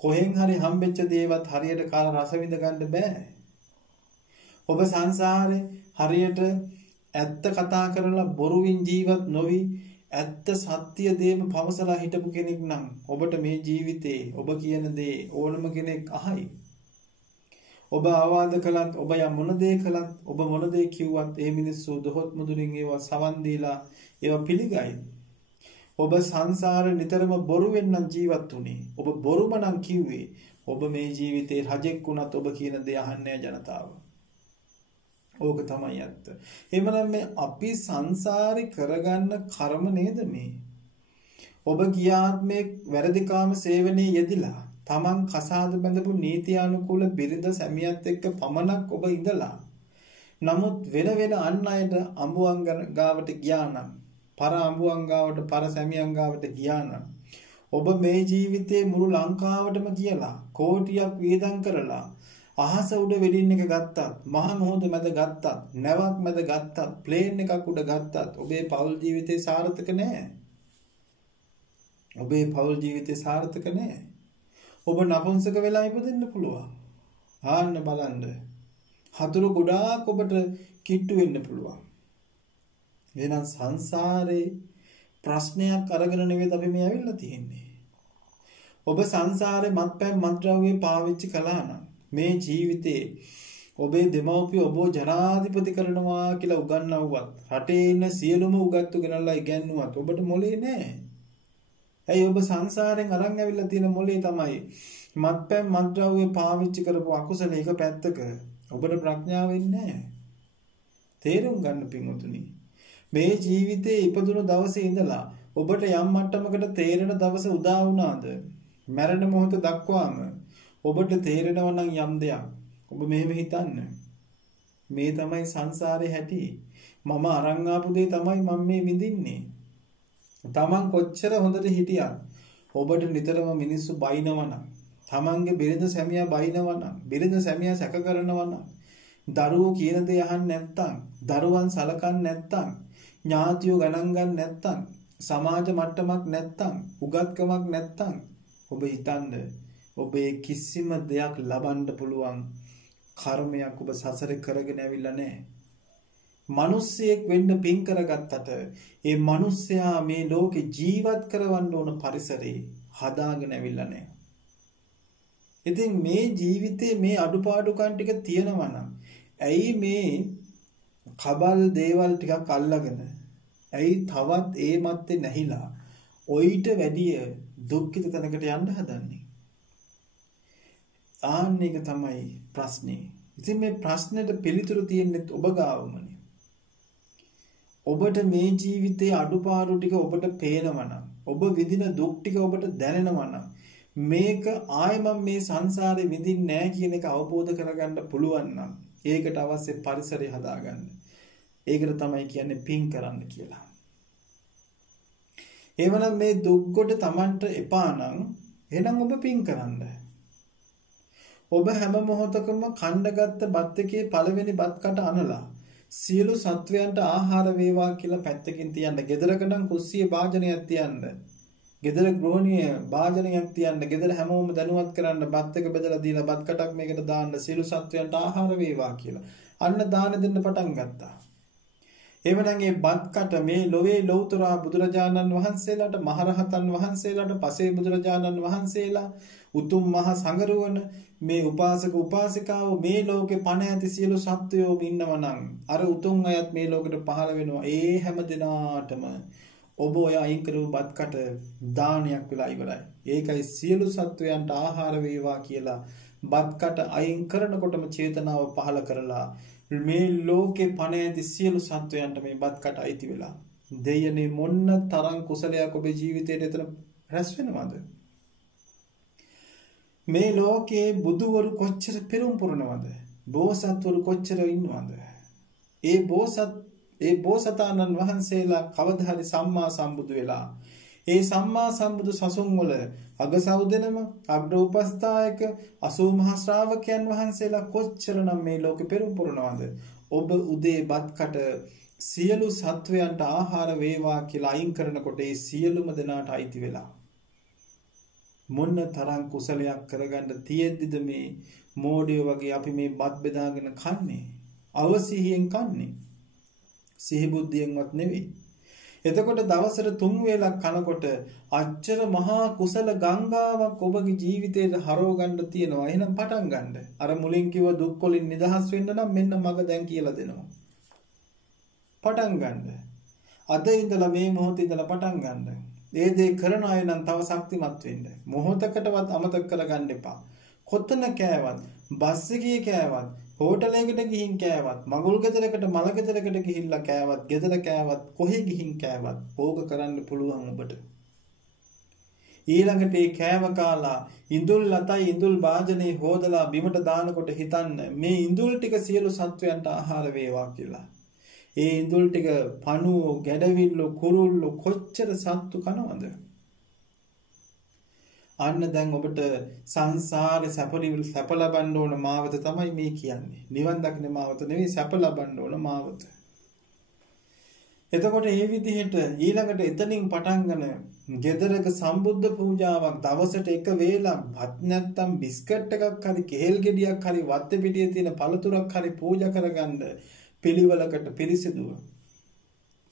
කොහෙන් හරි හම්බෙච්ච දේවත් හරියට කාලා රස විඳ ගන්න බෑ. ඔබ සංසාරේ හරියට ඇත්ත කතා කරලා බොරුවින් ජීවත් නොවි ඇත්ත සත්‍ය දේම පවසලා හිටපු කෙනෙක් නම් ඔබට මේ ජීවිතේ ඔබ කියන දේ ඕනම කෙනෙක් අහයි. ඔබ ආවාද කළත් ඔබ යම් මොන දේ කළත් ඔබ මොන දේ කිව්වත් ඒ මිනිස්සු දොහොත් මුදුලින් ඒවා සවන් දීලා ඒවා පිළිගයි. ඔබ සංසාරේ නිතරම බොරුවෙන් නම් ජීවත් වුනේ. ඔබ බොරුම නම් කිව්වේ. ඔබ මේ ජීවිතේ රජෙක් වුණත් ඔබ කියන දේ අහන්නේ ජනතාව. ඕක තමයි ඇත්ත. එහෙමනම් මේ අපි සංසාරේ කරගන්න කර්ම නේද මේ? ඔබ ගියාත්මේ වැරදිකාම සේවනයේ යෙදිලා තමන් කසාද බඳපු නීතියානුකූල බිරිඳ සැමියාත් එක්ක පමණක් ඔබ ඉඳලා නමුත් වෙන අන් අයට අඹුවන් ගාවට ගියා නම් පර අඹුවන් ගාවට පර සැමියන් ගාවට ගියා නම් ඔබ මේ ජීවිතේ මුළු ලංකාවටම කියලා කෝටියක් වේදම් කරලා අහස උඩ වෙඩින් එක ගත්තත්, මහ මොහොත මැද ගත්තත්, නැවක් මැද ගත්තත්, ප්ලේන් එකක් උඩ ගත්තත් ඔබේ පෞල් ජීවිතේ සාර්ථක නැහැ. ඔබේ පෞල් ජීවිතේ සාර්ථක නැහැ. ඔබ නපුංසක වෙලා ඉපදෙන්න පුළුවන්. ආන්න බලන්න. හතුරු ගොඩාක් ඔබට කිට්ටු වෙන්න පුළුවන්. එහෙනම් සංසාරේ ප්‍රශ්නයක් අරගෙන නෙවෙයි අපි මේ ඇවිල්ලා තියෙන්නේ. ඔබ සංසාරේ මත්පැන් මත්ද්‍රව්‍ය පාවිච්චි කළා නම් මේ ජීවිතේ ඔබේ දෙමව්පිය ඔබ ජනාධිපති කරනවා කියලා උගන්වුවත් රටේ ඉන්න සියලුම උගත්තු ගෙනල්ලා ඉගැන්නුවත් ඔබට මොලේ නැහැ. ඇයි ඔබ සංසාරෙන් අරන් ඇවිල්ලා තියෙන මොලේ තමයි මත්පැන් මත්ද්‍රව්‍ය පාවිච්චි කරපු අකුසල එක පැත්තක ඔබට ප්‍රඥාව ඉන්නේ නැහැ. තේරුම් ගන්න පින්වතුනි. මේ ජීවිතේ ඉපදුණු දවසේ ඉඳලා ඔබට යම් මට්ටමකට තේරෙන දවස උදා වුණාද? මරණ මොහොත දක්වාම ඔබට තේරෙනවා නම් යම් දෙයක්. ඔබ මෙහෙම හිතන්න. මේ තමයි සංසාරේ හැටි. මම අරන් ආපු දේ තමයි මම මේ විඳින්නේ. තමන් කොච්චර හොඳට හිටියත් ඔබට නිතරම මිනිස්සු බයිනවනම්, තමන්ගේ බිරිඳ සැමියා බයිනවනම්, බිරිඳ සැමියා සැක කරනවනම්, දරුවෝ කියන දේ අහන්න නැත්තම්, දරුවන් සලකන්නේ නැත්තම්, ඥාතියෝ ගණන් ගන්න නැත්තම්, සමාජ මට්ටමක් නැත්තම්, උගත්කමක් නැත්තම් ඔබ හිතන්න ඔබේ කිසිම දෙයක් ලබන්න පුළුවන් කර්මයක් ඔබ සසරේ කරගෙන ඇවිල්ලා නැහැ. මිනිස්සෙක් වෙන්න පින් කරගත්තට ඒ මිනිස්සයා මේ ලෝකේ ජීවත් කරවන්න ඕන පරිසරේ හදාගෙන ඇවිල්ලා නැහැ. ඉතින් මේ ජීවිතේ මේ අඩුපාඩුකම් ටික තියෙනවා නම් ඇයි මේ කබල් දේවල් ටිකක් අල්ලගෙන ඇයි තවත් ඒ මැත්තේ නැහිලා ඔయిత වැඩිය දුක්ඛිත තැනකට යන්න හදන්නේ? ආන්න එක තමයි ප්‍රශ්නේ. ඉතින් මේ ප්‍රශ්නෙට පිළිතුරු තියෙන්නේ ඔබ ගාවමනේ. ඔබට මේ ජීවිතයේ අඩුපාඩු ටික ඔබට පේනවා නම්, ඔබ විඳින දුක් ටික ඔබට දැනෙනවා නම්, මේක ආයෙ මම මේ සංසාරේ විඳින්නේ නැහැ කියන එක අවබෝධ කරගන්න පුළුවන් නම් ඒකට අවශ්‍ය පරිසරය හදාගන්න. ඒකට තමයි කියන්නේ පින් කරන්න කියලා. එවනම් මේ දුක් කොට Tamanට එපා නම් එහෙනම් ඔබ පින් කරන්න. ඔබ හැම මොහොතකම කණ්ඩගත්ත බත් එකේ පළවෙනි බත් කට අනලා සියලු සත්වයන්ට ආහාර වේවා කියලා පැත්තකින් තියන්න. ගෙදරක නම් කුස්සියේ භාජනයක් තියන්න. ගෙදර ගෘහණිය භාජනයක් තියන්න. ගෙදර හැමෝම දැනුවත් කරන්න බත් එක බෙදලා දීලා බත් කටක් මේකට දාන්න සියලු සත්වයන්ට ආහාර වේවා කියලා. අන්න දාන දෙන්න පටන් ගත්තා. එවනම් මේ බත් කට මේ ලොවේ ලෞතරා බුදුරජාණන් වහන්සේලාට, මහරහතන් වහන්සේලාට, පසේ බුදුරජාණන් වහන්සේලා, උතුම් මහ සංගරුවන මේ උපාසක උපාසිකාව මේ ලෝකේ පණ ඇති සියලු සත්වයෝ ඉන්නවනම් අර උතුම් අයත් මේ ලෝකෙට පහළ වෙනවා. ඒ හැම දිනාටම ඔබ ඔය අයින් කරපු බත් කට දානයක් වෙලා ඉවරයි. ඒකයි සියලු සත්වයන්ට ආහාර වේවා කියලා බත් කට අයින් කරනකොටම චේතනාව පහළ කරලා මේ ලෝකේ පණ ඇති සියලු සත්වයන්ට මේ බත් කට අයිති වෙලා. දෙයනේ මොන්න තරම් කුසලයක් ඔබේ ජීවිතේට එතන රැස් වෙනවද? මේ ලෝකේ බුදුවරු කොච්චර පෙරම් පුරනවද? බෝසත්වරු කොච්චර ඉන්නවද? ඒ බෝසතාණන් වහන්සේලා කවදා හරි සම්මා සම්බුදු වෙලා ඒ සම්මා සම්බුදු සසුන් වල අගසවුදෙනම අග්‍ර උපස්ථායක 80 මහා ශ්‍රාවකයන් වහන්සේලා කොච්චරනම් මේ ලෝකේ පෙරම් පුරනවද? ඔබ උදේ බත් කට සියලු සත්වයන්ට ආහාර වේවා කියලා අයින් කරනකොට ඒ සියලුම දෙනාට අයිති වෙලා මොන්න තරම් කුසලයක් කරගන්න තියෙද්දිද මේ මෝඩයෝ වගේ අපි මේ බත් බෙදාගෙන කන්නේ? අවසිහියෙන් කන්නේ. සිහි බුද්ධියෙන්වත් නෙවෙයි. එතකොට දවසට 3 වේලක් කනකොට අච්චර මහා කුසල ගංගාවක් ඔබගේ ජීවිතේට හරව ගන්න තියෙනවා. එහෙනම් පටන් ගන්න. අර මුලින් කිව්ව දුක් වලින් නිදහස් වෙන්න නම් මෙන්න මග දැන් කියලා දෙනවා. පටන් ගන්න. අද ඉඳලා මේ මොහොතේ ඉඳලා පටන් ගන්න. ඒ දේ කරන අය නම් තව ශක්තිමත් වෙන්න. මොහොතකටවත් අමතක කරගන්න එපා. කොතන කෑවත්, බස් එකේ කෑවත්, හෝටලයකට ගිහින් කෑවත්, මගුල් ගෙදරකට මල ගෙදරකට ගිහිල්ලා කෑවත්, ගෙදර කෑවත්, කොහෙ ගිහින් කෑවත් ඕක කරන්න පුළුවන් ඔබට. ඊළඟට මේ කෑම කාලා ඉඳුල් අතයි ඉඳුල් වාජනේ හොදලා බිමට දානකොට හිතන්න මේ ඉඳුල් ටික සියලු සත්වයන්ට ආහාර වේවා කියලා. ඒ ඉඳුල් ටික පණුවෝ, ගැඩවිල්ලෝ, කුරුල්ලෝ කොච්චර සත්තු කනවද? අන්න දැන් ඔබට සංසාරේ සැප ලබන්න ඕන මාවත තමයි මේ කියන්නේ. නිවන් දකින්න මාවත නෙවෙයි සැප ලබන්න ඕන මාවත. එතකොට මේ විදිහට ඊළඟට එතනින් පටන් ගන්න ගෙදරක සම්බුද්ධ පූජාවක් දවසට එක වේලක් වත් නැත්තම් බිස්කට් එකක් හරි කෙහෙල් ගෙඩියක් හරි වත්තේ පිටියේ තියෙන පළතුරක් හරි පූජා කරගන්න පිළිවෙලකට පිරිසිදුව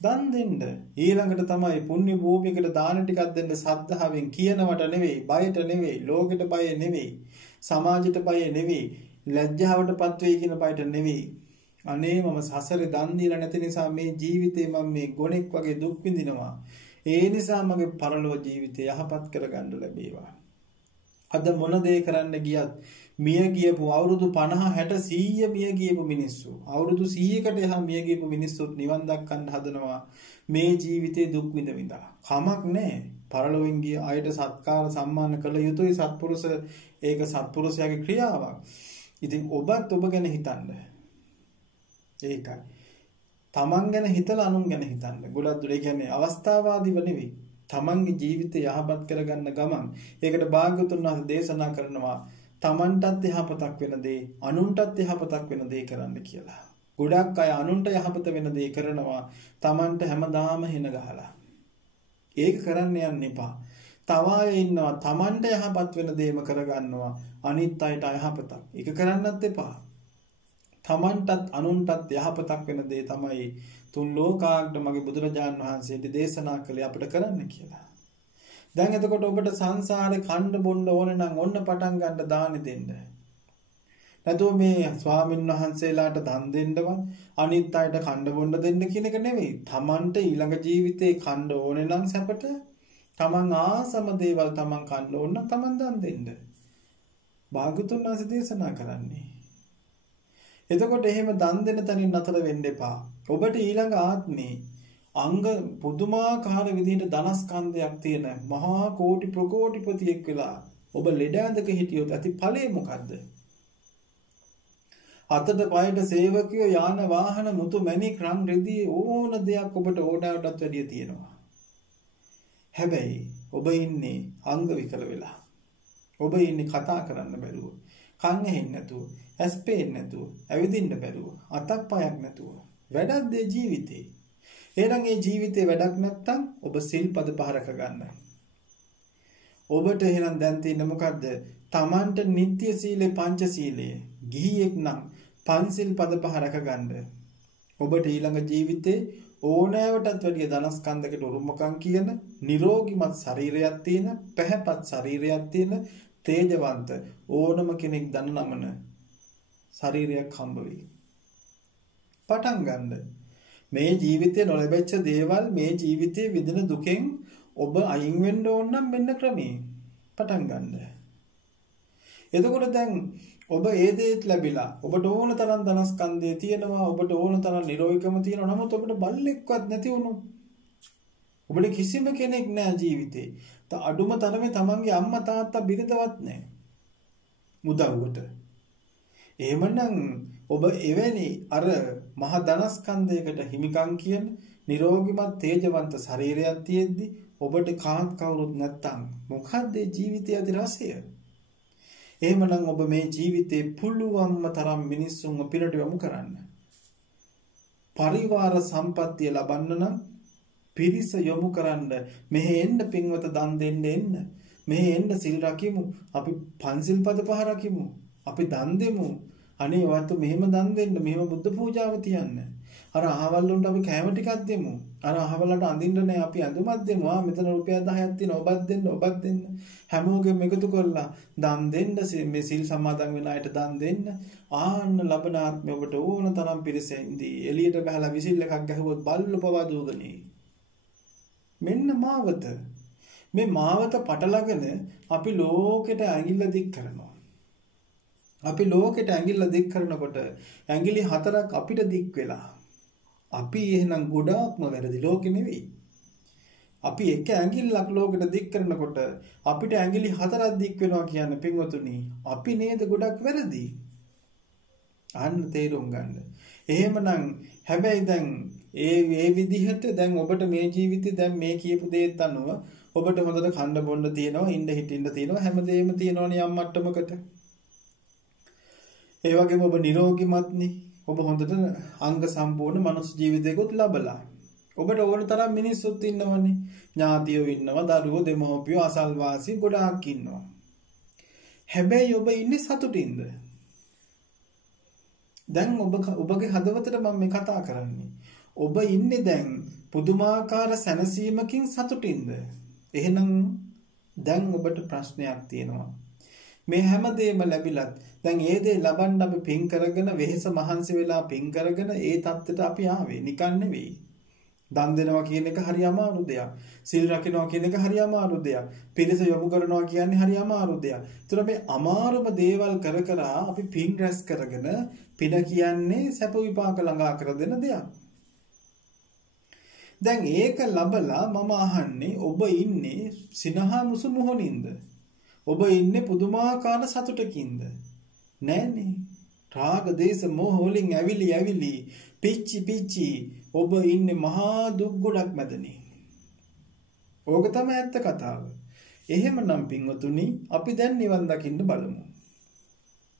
දන් දෙන්න. ඊළඟට තමයි පුණ්‍ය භූමියකට දාන ටිකක් දෙන්න සද්ධාවෙන් කියනවට නෙවෙයි, බයට නෙවෙයි, ලෝකෙට බය නෙවෙයි, සමාජයට බය නෙවෙයි, ලැජ්ජාවටපත් වෙයි කියන බයට නෙවෙයි. අනේ මම සසරේ දන් දීලා නැති නිසා මේ ජීවිතේ මම මේ ගොනෙක් වගේ දුක් විඳිනවා. ඒ නිසා මගේ පරලොව ජීවිතය යහපත් කරගන්න ලැබේවා. අද මොන දේ කරන්න ගියත් මිය ගියපු අවුරුදු 50 60 100 මිය ගියපු මිනිස්සු අවුරුදු 100කට එහා මිය ගියපු මිනිස්සුත් නිවන් දක්කන්න හදනවා මේ ජීවිතේ දුක් විඳිනවා. කමක් නැහැ. පරලොවෙන් ගිය අයට සත්කාර සම්මාන කළ යුතුයි. සත්පුරුෂ ඒක සත්පුරුෂයාගේ ක්‍රියාවක්. ඉතින් ඔබත් ඔබ ගැන හිතන්න. ඒකයි. තමන් ගැන හිතලා අනුන් ගැන හිතන්න. ගොඩක් දුර කියන්නේ අවස්ථාවාදීව නෙවෙයි. තමන්ගේ ජීවිතය යහපත් කරගන්න ගමන් ඒකට භාග්‍යවතුන් වහන්සේ දේශනා කරනවා තමන්ටත් යහපතක් වෙන දේ අනුන්ටත් යහපතක් වෙන දේ කරන්න කියලා. ගොඩක් අය අනුන්ට යහපත වෙන දේ කරනවා තමන්ට හැමදාම හින ගහලා. ඒක කරන්න යන්න එපා. තව අය ඉන්නවා තමන්ට යහපත් වෙන දේම කරගන්නවා අනිත් අයට අයහපතක්. ඒක කරන්නත් එපා. තමන්ටත් අනුන්ටත් යහපතක් වෙන දේ තමයි තුන් ලෝකාග්‍ර මගේ බුදුරජාන් වහන්සේ දේශනා කළේ අපිට කරන්න කියලා. දැන් එතකොට ඔබට සංසාරේ කණ්ඩ බොණ්ඩ ඕන නම් ඔන්න පටන් ගන්න දානි දෙන්න. නැතුව මේ ස්වාමීන් වහන්සේලාට දන් දෙන්නවත් අනිත් අයට කණ්ඩ බොණ්ඩ දෙන්න කියන එක නෙවෙයි. තමන්ට ඊළඟ ජීවිතේ කණ්ඩ ඕනේ නම් සැපට තමන් ආසම දේවල් තමන් කණ්ඩ ඕන නම් තමන් දන් දෙන්න. භාග්‍යවතුන් වහන්සේ දේශනා කරන්නේ. එතකොට එහෙම දන් දෙන තැනින් නතර වෙන්න එපා. ඔබට ඊළඟ ආත්මේ අංග පුදුමාකාර විදිහට ධනස්කන්ධයක් තියෙන මහා කෝටි ප්‍රකෝටිපතියෙක් වෙලා ඔබ ලෙඩ ඇඳක හිටියොත් ඇති ඵලය මොකද්ද? අතට පයට සේවකයෝ යාන වාහන මුතු මැණික් රන් රෙදි ඕන දෙයක් ඔබට ඕඩාවටත් වැඩිය තියෙනවා. හැබැයි ඔබ ඉන්නේ අංග විකල වෙලා. ඔබ ඉන්නේ කතා කරන්න බැරුව, කන් ඇහෙන්නේ නැතුව, ඇස් පේන්නේ නැතුව, ඇවිදින්න බැරුව, අතක් පයක් නැතුව. වැඩක් දෙ ජීවිතේ. එහෙනම් මේ ජීවිතේ වැඩක් නැත්තම් ඔබ සිල්පද පහරක ගන්න. ඔබට එහෙනම් දැන් තියෙන්නේ මොකද්ද? තමන්ට නිත්‍ය සීලේ පංච සීලයේ ගිහියෙක් නම් පන්සිල් පද පහරක ගන්න. ඔබට ඊළඟ ජීවිතේ ඕනෑවටත් වැඩිය ධනස්කන්ධයකට උරුමකම් කියන නිරෝගිමත් ශරීරයක් තියෙන, පැහැපත් ශරීරයක් තියෙන, තේජවන්ත ඕනම කෙනෙක් දන නමන ශරීරයක් හම්බ වෙයි. පටන් ගන්න. මේ ජීවිතේ නොලැබෙච්ච දේවල් මේ ජීවිතේ විඳින දුකෙන් ඔබ අයින් වෙන්න ඕන නම් මෙන්න ක්‍රමේ පටන් ගන්න. එතකොට දැන් ඔබ ඒ දේත් ලැබිලා ඔබට ඕන තරම් ධනස්කන්ධය තියෙනවා, ඔබට ඕන තරම් නිරෝගීකම තියෙනවා. නමුත් ඔබට බල්ලෙක්වත් නැති වුණොත් ඔබට කිසිම කෙනෙක් නැහැ ජීවිතේ. අඩුම තරමේ තමන්ගේ අම්මා තාත්තා බිරිඳවත් නැහැ මුදව්වට. එහෙමනම් ඔබ එවැනි අර මහ ධනස්කන්ධයකට හිමිකම් කියන නිරෝගිමත් තේජවන්ත ශරීරයක් තියෙද්දි ඔබට කාත් කවුරුත් නැත්තම් මොකද්ද ජීවිතයේ අද රසය? එහෙමනම් ඔබ මේ ජීවිතේ පුළුවන්ම තරම් මිනිස්සුන්ව පිනට යොමු කරන්න. පරිවාර සම්පත්තිය ලබන්න නම් පිරිස යොමු කරන්න. මෙහෙ එන්න පින්වත දන් දෙන්න එන්න. මෙහෙ එන්න සිල් රකිමු. අපි පන්සිල් පද පහ රකිමු. අපි දන් දෙමු. අනේ වත් මෙහෙම දන් දෙන්න, මෙහෙම බුද්ධ පූජාව තියන්න. අර අහවල් වලට අපි කෑම ටිකක් දෙමු. අර අහවලට අඳින්න නෑ අපි ඇඳුමක් දෙමු. මෙතන රුපියල් 10ක් තියෙනවා. ඔබත් දෙන්න, ඔබත් දෙන්න. හැමෝගෙම එකතු කරලා දන් දෙන්න, මේ සිල් සමාදන් වෙන අයට දන් දෙන්න. ආන්න ලබන ආත්මේ ඔබට ඕන තරම් පිරිසෙන්දී එළියට බහලා විසිල් එකක් ගැහුවොත් බල්ලු පවා දුවගනී. මෙන්න මාවත. මේ මාවත පටලගෙන අපි ලෝකෙට ඇඟිල්ල දික් කරනවා. අපි ලෝකෙට ඇඟිල්ල දික් කරනකොට ඇඟිලි 4ක් අපිට දික් වෙලා. අපි එහෙනම් ගොඩාක්ම වැරදි, ලෝකෙ නෙවෙයි. අපි එක ඇඟිල්ලක් ලෝකෙට දික් කරනකොට අපිට ඇඟිලි 4ක් දික් වෙනවා කියන්නේ පින්වතුනි අපි නේද ගොඩක් වැරදි. අන්න තේරුම් ගන්න. එහෙමනම් හැබැයි දැන් ඒ විදිහට දැන් ඔබට මේ ජීවිතේ දැන් මේ කියපු දේත් අනුව ඔබට හොඳට කන්න බොන්න තියෙනවා, ඉන්න හිටින්න තියෙනවා, හැමදේම තියෙනවනේ යම් මට්ටමකට. ඒ වගේම ඔබ නිරෝගීමත්නේ. ඔබ හොඳට අංග සම්පූර්ණ මනුස්ස ජීවිතයකට ලබලා. ඔබට ඕන තරම් මිනිස්සුත් ඉන්නවනේ. ඥාතියෝ ඉන්නවා, දරුවෝ, දෙමව්පියෝ, අසල්වාසී ගොඩාක් ඉන්නවා. හැබැයි ඔබ ඉන්නේ සතුටින්ද? දැන් ඔබගේ හදවතට මම මේ කතා කරන්නේ. ඔබ ඉන්නේ දැන් පුදුමාකාර සැනසීමකින් සතුටින්ද? එහෙනම් දැන් ඔබට ප්‍රශ්නයක් තියෙනවා. මේ හැමදේම ලැබිලත් දැන් ඒ දේ ලබන්න අපි පින් කරගෙන වෙහෙස මහන්සි වෙලා පින් කරගෙන ඒ தත්ත්වයට අපි ආවේ නිකන් නෙවෙයි. දන් දෙනවා කියන එක හරි අමාරු දෙයක්. සිල් රකින්නවා කියන එක හරි අමාරු දෙයක්. පිරිස යොමු කරනවා කියන්නේ හරි අමාරු දෙයක්. ඒතර මේ අමාරුම දේවල් කර කර අපි පින් රැස් කරගෙන පින කියන්නේ සැප විපාක ළඟා කර දෙන දෙයක්. දැන් ඒක ලබලා මම අහන්නේ ඔබ ඉන්නේ සිනහා මුසු මොහොනින්ද? ඔබ ඉන්නේ පුදුමාකාර සතුටකින්ද? නෑනේ. රාග දේශ මොහ වලින් ඇවිලි පිච්චි ඔබ ඉන්නේ මහා දුක් ගොඩක් මැදනේ. ඕක තමයි ඇත්ත කතාව. එහෙමනම් පින්වතුනි අපි දැන් නිවන් දකින්න බලමු.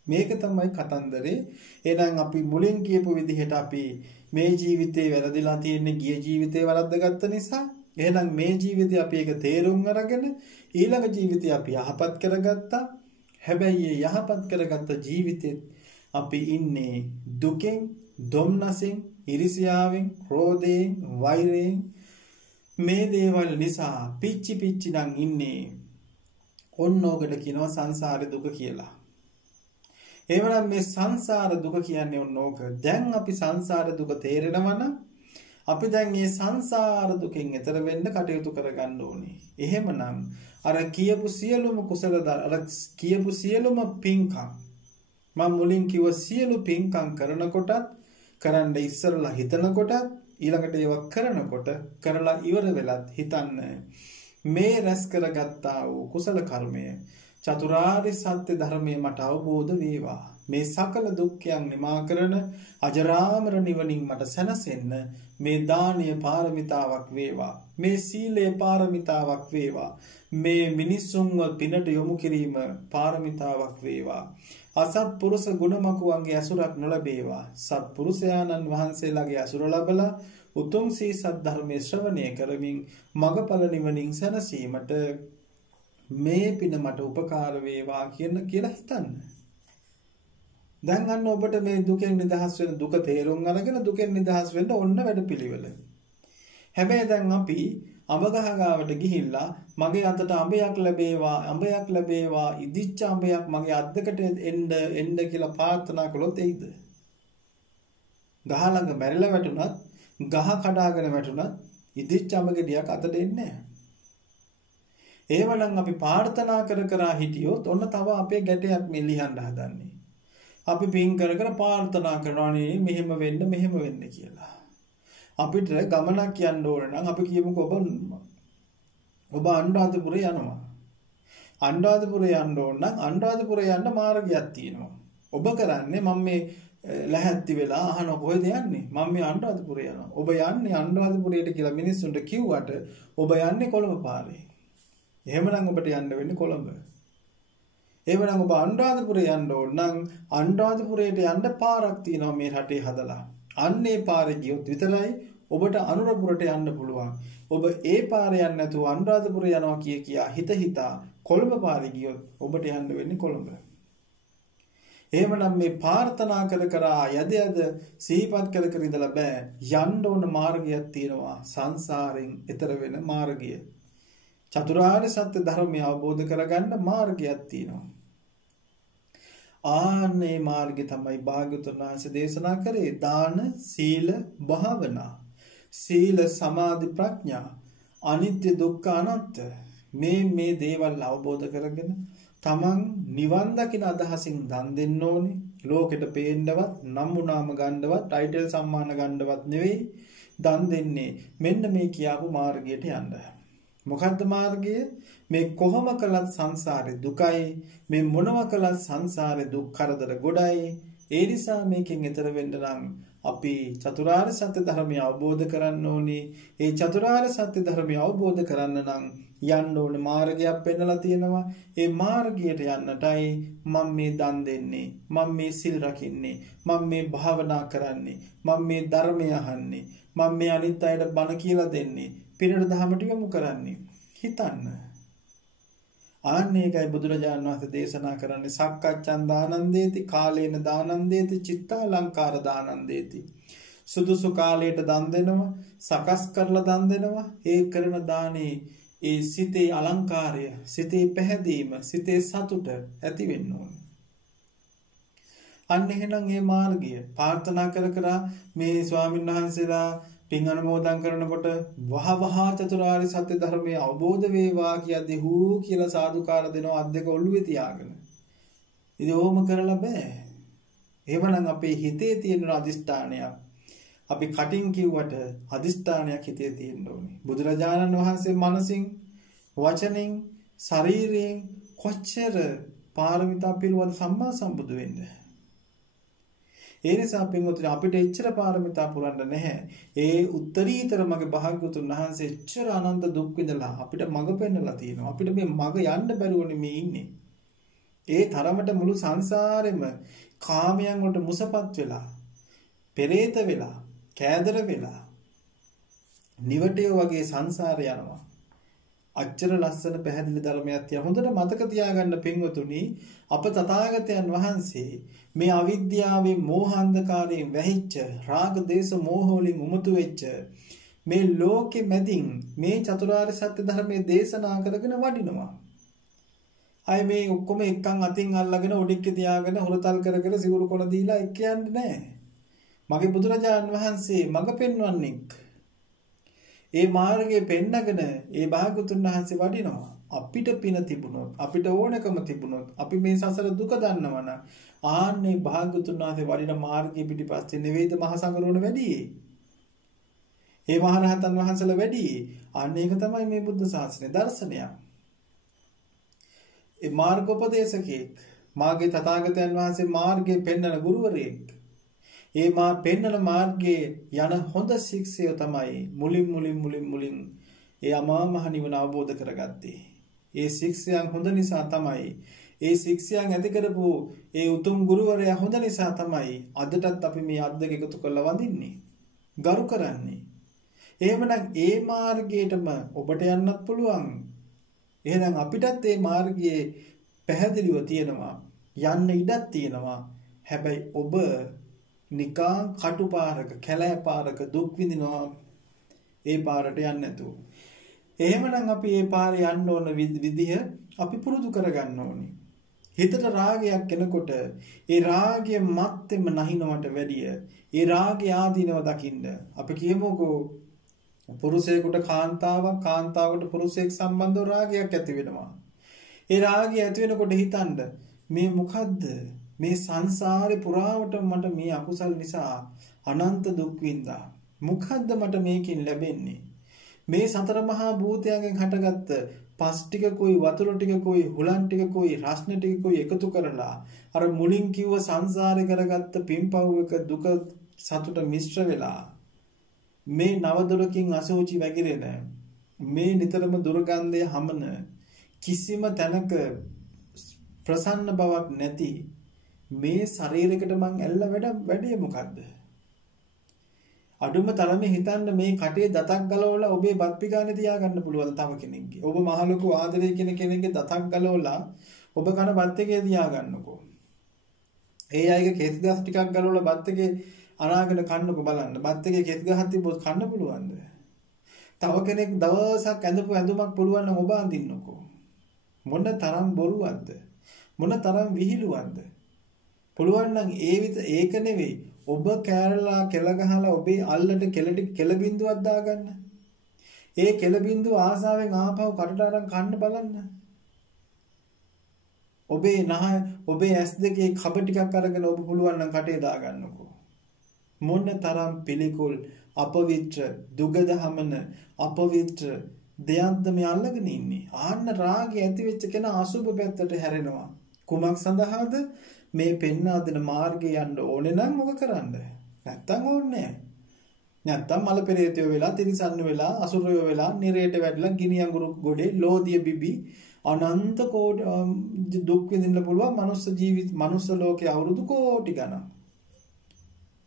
මේක තමයි කතන්දරේ. එහෙනම් අපි මුලින් කියපු විදිහට අපි මේ ජීවිතේ වැරදිලා තියෙන්නේ ගිය ජීවිතේ වරද්දාගත්ත නිසා. එහෙනම් මේ ජීවිතේ අපි ඒක තේරුම් අරගෙන ඊළඟ ජීවිතේ අපි යහපත් කරගත්තා. හැබැයි මේ යහපත් කරගත්ත ජීවිතෙත් අපි ඉන්නේ දුකෙන්, දුම්නසෙන්, ඉරිසියාවෙන්, ක්‍රෝධයෙන්, වෛරයෙන් මේ දේවල් නිසා පිච්චි නම් ඉන්නේ. ඔන්න ඕකට කියනවා සංසාර දුක කියලා. එවනම් මේ සංසාර දුක කියන්නේ ඔන්න ඕක. දැන් අපි සංසාර දුක තේරෙනවා නම් අපි දැන් මේ සංසාර දුකෙන් එතර වෙන්න කටයුතු කරගන්න ඕනේ. එහෙමනම් අර කියපු සියලුම කුසල අර කියපු සියලුම පින්කම් මම මුලින් කිව්ව සියලු පින්කම් කරනකොටත් කරන්න ඉස්සරලා හිතනකොටත් ඊළඟට ඒවා කරනකොට කරලා ඉවර වෙලත් හිතන්න මේ රැස් කරගත්තා වූ කුසල කර්මය චතුරාර්ය සත්‍ය ධර්මය මට අවබෝධ වේවා. මේ සකල දුක්ඛයන් නිමා කරන අජරාමර නිවනින් මට සැනසෙන්න මේ දානීය පාරමිතාවක් වේවා. මේ සීලේ පාරමිතාවක් වේවා. මේ මිනිසුන්ව පිනට යොමු කිරීම පාරමිතාවක් වේවා. අසත්පුරුෂ ගුණමකුවන්ගේ ඇසුරක් නොලැබේවා. සත්පුරුෂයාණන් වහන්සේලාගේ ඇසුර ලැබලා උතුම් සී සත් ධර්මයේ ශ්‍රවණය කරමින් මගඵල නිවනින් සැනසීමට මේ පින මට උපකාර වේවා කියලා හිතන්න. දැන් අන්න ඔබට මේ දුකෙන් නිදහස් වෙන දුක තේරුම් අරගෙන දුකෙන් නිදහස් වෙන්න ඔන්න වැඩපිළිවෙල. හැබැයි දැන් අපි අඹ ගහ ගාවට ගිහිල්ලා මගේ අතට අඹයක් ලැබේවා ඉදිච්ච අඹයක් මගේ අද්දකට එන්න කියලා ප්‍රාර්ථනා කළොත් එයිද? ගහ ළඟ මැරිලා වැටුණත් ගහ කඩාගෙන වැටුණත් ඉදිච්ච අඹ ගෙඩියක් අතට එන්නේ නැහැ. ඒවනම් අපි ප්‍රාර්ථනා කර හිටියොත් ඔන්න තව අපේ ගැටයක් මේ ලියන්න හදන්නේ. අපි පින් කර ප්‍රාර්ථනා කරනවානේ මෙහෙම වෙන්න කියලා. අපිට ගමනක් යන්න ඕන නම් අපි කියමුකෝ ඔබ අනුරාධපුරේ යනවා. අනුරාධපුරේ යන්න ඕන නම් අනුරාධපුරේ යන්න මාර්ගයක් තියෙනවා. ඔබ කරන්නේ මම මේ ලැහැත්ති වෙලා අහන කොහෙද යන්නේ? මම මේ අනුරාධපුරේ යනවා. ඔබ යන්නේ අනුරාධපුරයට කියලා මිනිස්සුන්ට කිව්වට ඔබ යන්නේ කොළඹ පාරේ. එහෙමනම් ඔබට යන්න වෙන්නේ කොළඹ. එහෙමනම් ඔබ අනුරාධපුරේ යන්න ඕන නම් අනුරාධපුරයට යන්න පාරක් තියෙනවා මේ රටේ හදලා. අන්නේ පාරේ ගියොත් විතරයි ඔබට අනුරාධපුරට යන්න පුළුවන්. ඔබ ඒ පාරේ යන්නේ නැතුව අනුරාධපුරේ යනවා කියා හිතා කොළඹ පාරේ ගියොත් ඔබට යන්න වෙන්නේ කොළඹ. එහෙමනම් මේ ප්‍රාර්ථනා කර යද සිහිපත් කර ඉඳලා බෑ. යන්න ඕන මාර්ගයක් තියෙනවා. සංසාරයෙන් එතර වෙන මාර්ගය. චතුරාර්ය සත්‍ය ධර්මය අවබෝධ කරගන්න මාර්ගයක් තියෙනවා. ආන්නේ මාර්ගය තමයි භාග්‍යවතුන් වහන්සේ දේශනා කරේ දාන, සීල, භාවනා. සීල, සමාධි, ප්‍රඥා, අනිත්‍ය දුක්ඛ අනාත්ම මේ දේවල් අවබෝධ කරගෙන තමන් නිවන් දකින අදහසින් දන් දෙන්න ඕනේ. ලෝකෙට පේන්නවත්, නම්ුණාම ගන්නවත්, ටයිටල් සම්මාන ගන්නවත් නෙවෙයි දන් දෙන්නේ. මෙන්න මේ කියාපු මාර්ගයට යන්න. මොකද්ද මාර්ගය? මේ කොහොම කළත් සංසාරේ දුකයි. මේ මොනව කළත් සංසාරේ දුක් කරදර ගොඩයි. ඒ නිසා මේකෙන් ඈතර වෙන්න නම් අපි චතුරාර්ය සත්‍ය ධර්මය අවබෝධ කරන්න ඕනේ. ඒ චතුරාර්ය සත්‍ය ධර්මය අවබෝධ කරන්න නම් යන්න ඕන මාර්ගයක් පෙන්නලා තියෙනවා. ඒ මාර්ගයට යන්නටයි මම මේ දන් දෙන්නේ. මම මේ සිල් රකින්නේ. මම මේ භාවනා කරන්නේ. මම මේ ධර්මය අහන්නේ. මම මේ අනිත් අයට බණ කියලා දෙන්නේ. පිනට දහමට යොමු කරන්නේ. හිතන්න. ආන්නේකයි බුදුරජාණන් වහන්සේ දේශනා කරන්නේ සක්කච්ඡන් දානන්දේති කාලේන දානන්දේති චිත්තාලංකාර දානන්දේති. සුදුසු කාලයට දන් දෙනවා, සකස් කරලා දන් දෙනවා. ඒ කරන දානේ ඒ සිතේ අලංකාරය, සිතේ පැහැදීම, සිතේ සතුට ඇති වෙන්න ඕන. අන්න එහෙනම් මේ මාර්ගය ප්‍රාර්ථනා කර මේ ස්වාමීන් වහන්සේලා පින් අනුමෝදන් කරනකොට වහ චතුරාර්ය සත්‍ය ධර්මය අවබෝධ වේවා කියද්දී හූ කියලා සාදුකාර දෙනවා අත් දෙක ඔළුවේ තියාගෙන. ඉතින් ඕම කරලා බෑ. එහෙමනම් අපේ හිතේ තියෙන අදිෂ්ඨානයක් අපි කටින් කිව්වට අදිෂ්ඨානයක් හිතේ තියෙන්න ඕනේ. බුදුරජාණන් වහන්සේ මනසින්, වචනෙන්, ශරීරයෙන් කොච්චර පාරමිතා පිළිවද සම්මා සම්බුදු වෙන්නේ. ඒ නිසා පින්වතුනි අපිට එච්චර පාරමිතා පුරන්න නැහැ. ඒ උත්තරීතර මගේ භාග්‍යවතුන් වහන්සේ එච්චර අනන්ත දුක් විඳලා අපිට මඟ පෙන්නලා තියෙනවා. අපිට මේ මඟ යන්න බැරුවනේ මේ ඉන්නේ. ඒ තරමට මුළු සංසාරෙම කාමයන් වලට මුසපත් වෙලා, පෙරේත වෙලා, කෑදර වෙලා, නිවටය වගේ සංසාරේ යනවා. අච්චර ලස්සන පැහැදිලි ධර්මයක් තියා හොඳට මතක තියාගන්න පින්වතුනි. අප තථාගතයන් වහන්සේ මේ අවිද්‍යාවේ මෝහාන්ධකාරයෙන් වැහිච්ච රාග දේශ මෝහ වලින් උමතු වෙච්ච මේ ලෝකෙ මැදින් මේ චතුරාර්ය සත්‍ය ධර්මයේ දේශනා කරගෙන වඩිනවා. අය මේ ඔක්කොම එක්කන් අතින් අල්ලගෙන ඔඩික්කේ තියාගෙන හොරතල් කර කර සිවුරු කොන දීලා එක්ක යන්නේ නැහැ. මගේ බුදුරජාණන් වහන්සේ මඟ පෙන්වන්නේ ඒ මාර්ගයේ පෙන්නගෙන ඒ භාගතුන් වහන්සේ වඩිනවා. අපිට පින තිබුණොත්, අපිට ඕනකම තිබුණොත්, අපි මේ සසර දුක දන්නවනම් ආන්නේ භාගතුන් වහන්සේ වඩින මාර්ගයේ පිටිපස්සේ නෙවෙයිද මහ සංගරෝණ වැඩි. ඒ මහරහතන් වහන්සේලා වැඩි. අන්න ඒක තමයි මේ බුද්ධ ශාසනයේ දර්ශනය. ඒ මාර්ගෝපදේශකෙක්, මාගේ තථාගතයන් වහන්සේ මාර්ගයේ පෙන්වන ගුරුවරයෙක්. ඒ මා පෙන්වන මාර්ගයේ යන හොඳ ශික්ෂය තමයි මුලින් ඒ අමා මහ නිවන අවබෝධ කරගත්තේ. ඒ ශික්ෂයන් හොඳ නිසා තමයි, ඒ ශික්ෂයන් ඇති කරපු ඒ උතුම් ගුරුවරයා හොඳ නිසා තමයි අදටත් අපි මේ අද්දක එකතු කරලා වඳින්නේ, ගරු කරන්නේ. එහෙමනම් ඒ මාර්ගයටම ඔබට යන්නත් පුළුවන්. එහෙනම් අපිටත් ඒ මාර්ගයේ පැහැදිලිව තියෙනවා, යන්න ඉඩක් තියෙනවා. හැබැයි ඔබ නිකං කටුපාරක, කැලෑ පාරක දුක් විඳිනවා ඒ පාරට යන්නේ නැතුව. එහෙමනම් අපි ඒ පාරේ යන්න ඕන විදිහ අපි පුරුදු කරගන්න ඕනේ. හිතට රාගයක් එනකොට ඒ රාගය මත්තෙම නැහිනවට වැඩිය ඒ රාගය ආදීනව දකින්න. අපි කියමුකෝ පුරුෂයෙකුට කාන්තාවක්, කාන්තාවකට පුරුෂයෙක් සම්බන්ධව රාගයක් ඇති වෙනවා. ඒ රාගය ඇති වෙනකොට හිතන්න මේ මොකද්ද? මේ සංසාරේ පුරාවට මට මේ අකුසල් නිසා අනන්ත දුක් විඳා. මොකද්ද මට මේකෙන් ලැබෙන්නේ? මේ සතර මහා භූතයන්ගෙන් හටගත්ත පස් ටික කොයි, වතුර ටික කොයි, හුලන් ටික කොයි, රස්න ටික කොයි එකතු කරලා අර මුලින් කිව්ව සංසාරේ කරගත්ත පින්පව්වක දුක සතුට මිශ්‍ර වෙලා මේ නව දුරකින් අසෝචි වැగిරෙන, මේ නිතරම දුර්ගන්ධය හමන, කිසිම තැනක ප්‍රසන්න බවක් නැති මේ ශරීරයකට මං ඇල්ල වැඩේ මොකද්ද? අඩුම තරමේ හිතන්න මේ කටේ දතක් ගලවලා ඔබේ බත් පිගානේ තියාගන්න පුළුවන් තව කෙනෙක්ගේ. ඔබ මහ ලොකු ආදරේ කෙනෙක්ගේ දතක් ගලවලා ඔබ කන බත් එකේ තියාගන්නකෝ. ඒ අයගේ කෙස් ගස් ටිකක් ගලවලා බත් එකේ අනාගෙන කන්නකෝ බලන්න. බත් එකේ කෙස් ගහක් තිබ්බොත් කන්න පුළුවන්ද? තව කෙනෙක් දවසක් ඇඳපු ඇඳුමක් පුළුවන් නම් ඔබ අඳින්නකෝ. මොන තරම් බොරුවක්ද? මොන තරම් විහිළුවක්ද? පුළුවන් නම් ඒක නෙවෙයි. ඔබ කෑරලා කෙල ගහලා ඔබේ අල්ලට කෙල බින්දුවක් දාගන්න. ඒ කෙල බින්දුව ආසාවෙන් ආපහු කටට අරන් කන්න බලන්න. ඔබේ ඇස් දෙකේ කබ ටිකක් අරගෙන ඔබ පුළුවන් නම් කටේ දාගන්නකෝ. මොන තරම් පිළිකුල්, අපවිත්‍ර, දුගදහමන, අපවිත්‍ර දෙයක්ද මේ අල්ලගෙන ඉන්නේ. ආන්න රාගය ඇති වෙච්ච කෙනා අසුබ පැත්තට හැරෙනවා. කුමක් සඳහාද? මේ පෙන්වා දෙන මාර්ගේ යන්න ඕනේ නම් මොක කරන්න? නැත්තම් ඕනේ නැහැ. නැත්තම් මල පෙරේතයෝ වෙලා, තිරිසන්න වෙලා, අසුරයෝ වෙලා, නිරේට වැටලා, ගිනි අඟුරු ගොඩේ ලෝදිය බිබි අනන්ත කෝටි දුක් විඳින්න පුළුවන් මනුස්ස ජීවිත මනුස්ස ලෝකේ අවුරුදු කෝටි ගණන්.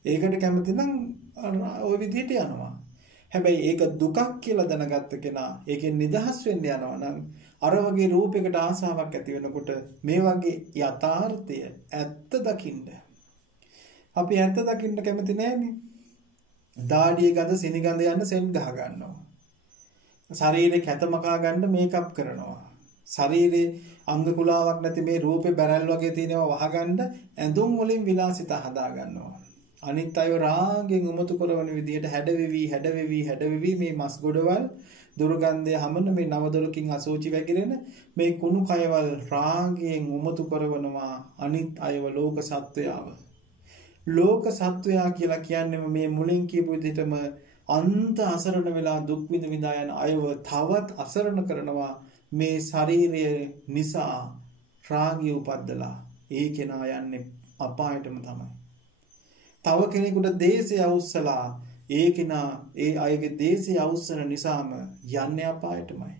ඒකට කැමති නම් ওই විදිහට යනවා. හැබැයි ඒක දුකක් කියලා දැනගත්ත කෙනා ඒකෙන් නිදහස් වෙන්න යනවා නම් අර වගේ රූපයකට ආසාවක් ඇති වෙනකොට මේ වගේ යථාර්ථය ඇත්ත දකින්න. අපි ඇත්ත දකින්න කැමති නෑනේ. දාඩිය ගඳ සිනි ගඳ යන සෙල් ගහ ගන්නවා. ශරීරේ කැතමකා ගන්න මේකප් කරනවා. ශරීරේ අංග කුලාවක් නැති මේ රූපේ බැරල් වගේ තියෙනවා වහගන්න ඇඳුම් වලින් විලාසිතා හදා ගන්නවා. අනිත් අය රාගෙන් උමතු කරවන විදිහට හැඩවෙවි මේ මස් ගොඩවල් දුර්ගන්ධය හමන මේ නවදොරකින් අසෝචි වැగిරෙන මේ කුණු කයවල් රාගයෙන් උමතු කරවනවා අනිත් අයව ලෝක සත්වයාව. ලෝක සත්වයා කියලා කියන්නේ මේ මුලින් කියපු විදිහටම අන්ත අසරණ වෙලා දුක් විඳ විඳ යන අයව තවත් අසරණ කරනවා මේ ශරීරය නිසා රාගය උපද්දලා ඒ කෙනා යන්නේ අපායටම තමයි. තව කෙනෙකුට දේශය අවුස්සලා ඒ කෙනා ඒ අයගේ දේශය අවුස්සන නිසාම යන්නේ අපායටමයි.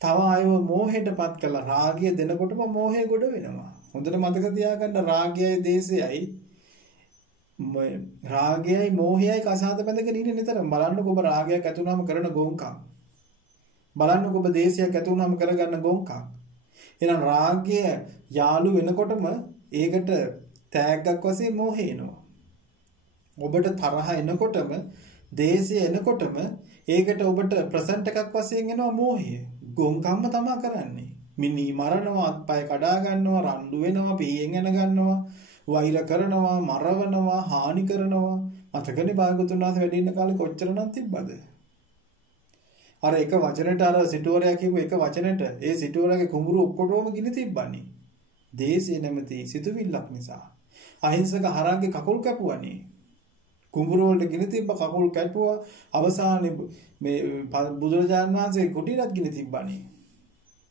තව අයව මෝහයටපත් කළා රාගය දෙනකොටම මෝහය ගොඩ වෙනවා. හොඳට මතක තියාගන්න රාගයයි දේශයයි රාගයයි මෝහයයි කසාද බැඳගෙන ඉන්නේ නිතරම. බලන්නකො ඔබ රාගයක් ඇති වුනහම කරන ගොංකම්. බලන්නකො ඔබ දේශයක් ඇති වුනහම කරගන්න ගොංකම්. එහෙනම් රාගය යාළු වෙනකොටම ඒකට තෑග්ගක් වශයෙන් මෝහය එනවා. ඔබට තරහ එනකොටම දේශය එනකොටම ඒකට ඔබට ප්‍රසන්ට් එකක් වශයෙන් එනවා මෝහය. ගොංකම්ම තමයි කරන්නේ. මිනි මරනවා, අත්පය කඩා ගන්නවා, රණ්ඩු වෙනවා, පීයෙන් එන ගන්නවා, වෛර කරනවා, මරවනවා, හානි කරනවා. මතකනේ භාගතුන් වහන්සේ වැඩ ඉන්න කාලේ කොච්චරනම් තිබ්බද? අර එක වචනෙට අර සිටුවරයා කියපු එක වචනෙට ඒ සිටුවරයාගේ කුඹුරු ඔක්කොටම ගිනි තිබ්බනේ. දේශේ නැමැති සිතුවිල්ලක් නිසා. අහිංසක හරක්ගේ කකුල් කැපුවානේ. කුඹුරු වලට ගිනි තිබ්බ කකුල් කැපුවා. අවසානයේ මේ බුදුරජාණන් වහන්සේ කුටිරත් ගිනි තිබ්බනේ.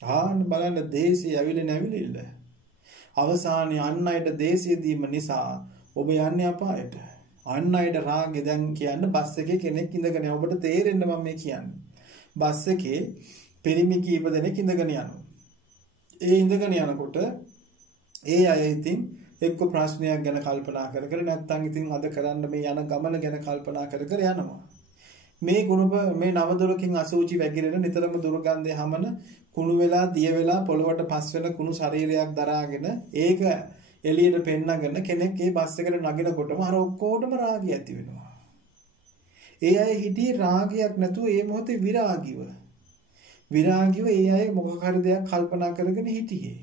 ආන්න බලන්න දේශේ ඇවිල්ලා අවසානයේ අන් අයට දේශය දීම නිසා ඔබ යන්නේ අපායට. අන් අයට රාගෙ දැන් කියන්න බස් එකේ කෙනෙක් ඉඳගෙන ඔබට තේරෙන්න මම මේ කියන්නේ. බස් එකේ පිරිමි කීප දෙනෙක් ඉඳගෙන යනවා. ඒ ඉඳගෙන යනකොට ඒ අය ඉතින් එක්ක ප්‍රශ්නයක් ගැන කල්පනා කර කර නැත්නම් ඉතින් අද කරන්න මේ යන ගමන ගැන කල්පනා කර කර යනවා. මේ කුණුප මේ නවදොරකින් අසූචි වැగిරෙන නිතරම දුර්ගන්ධය හමන කුණු වෙලා දිය වෙලා පොළවට පස් වෙන කුණු ශරීරයක් දරාගෙන ඒක එළියට පෙන්නගෙන කෙනෙක් ඒ බස් එකට නගිනකොටම අර ඔක්කොටම රාගය ඇති වෙනවා. ඒ අය හිටියේ රාගයක් නැතුව ඒ මොහොතේ විරාගීව ඒ අය මොකක් හරි දෙයක් කල්පනා කරගෙන හිටියේ.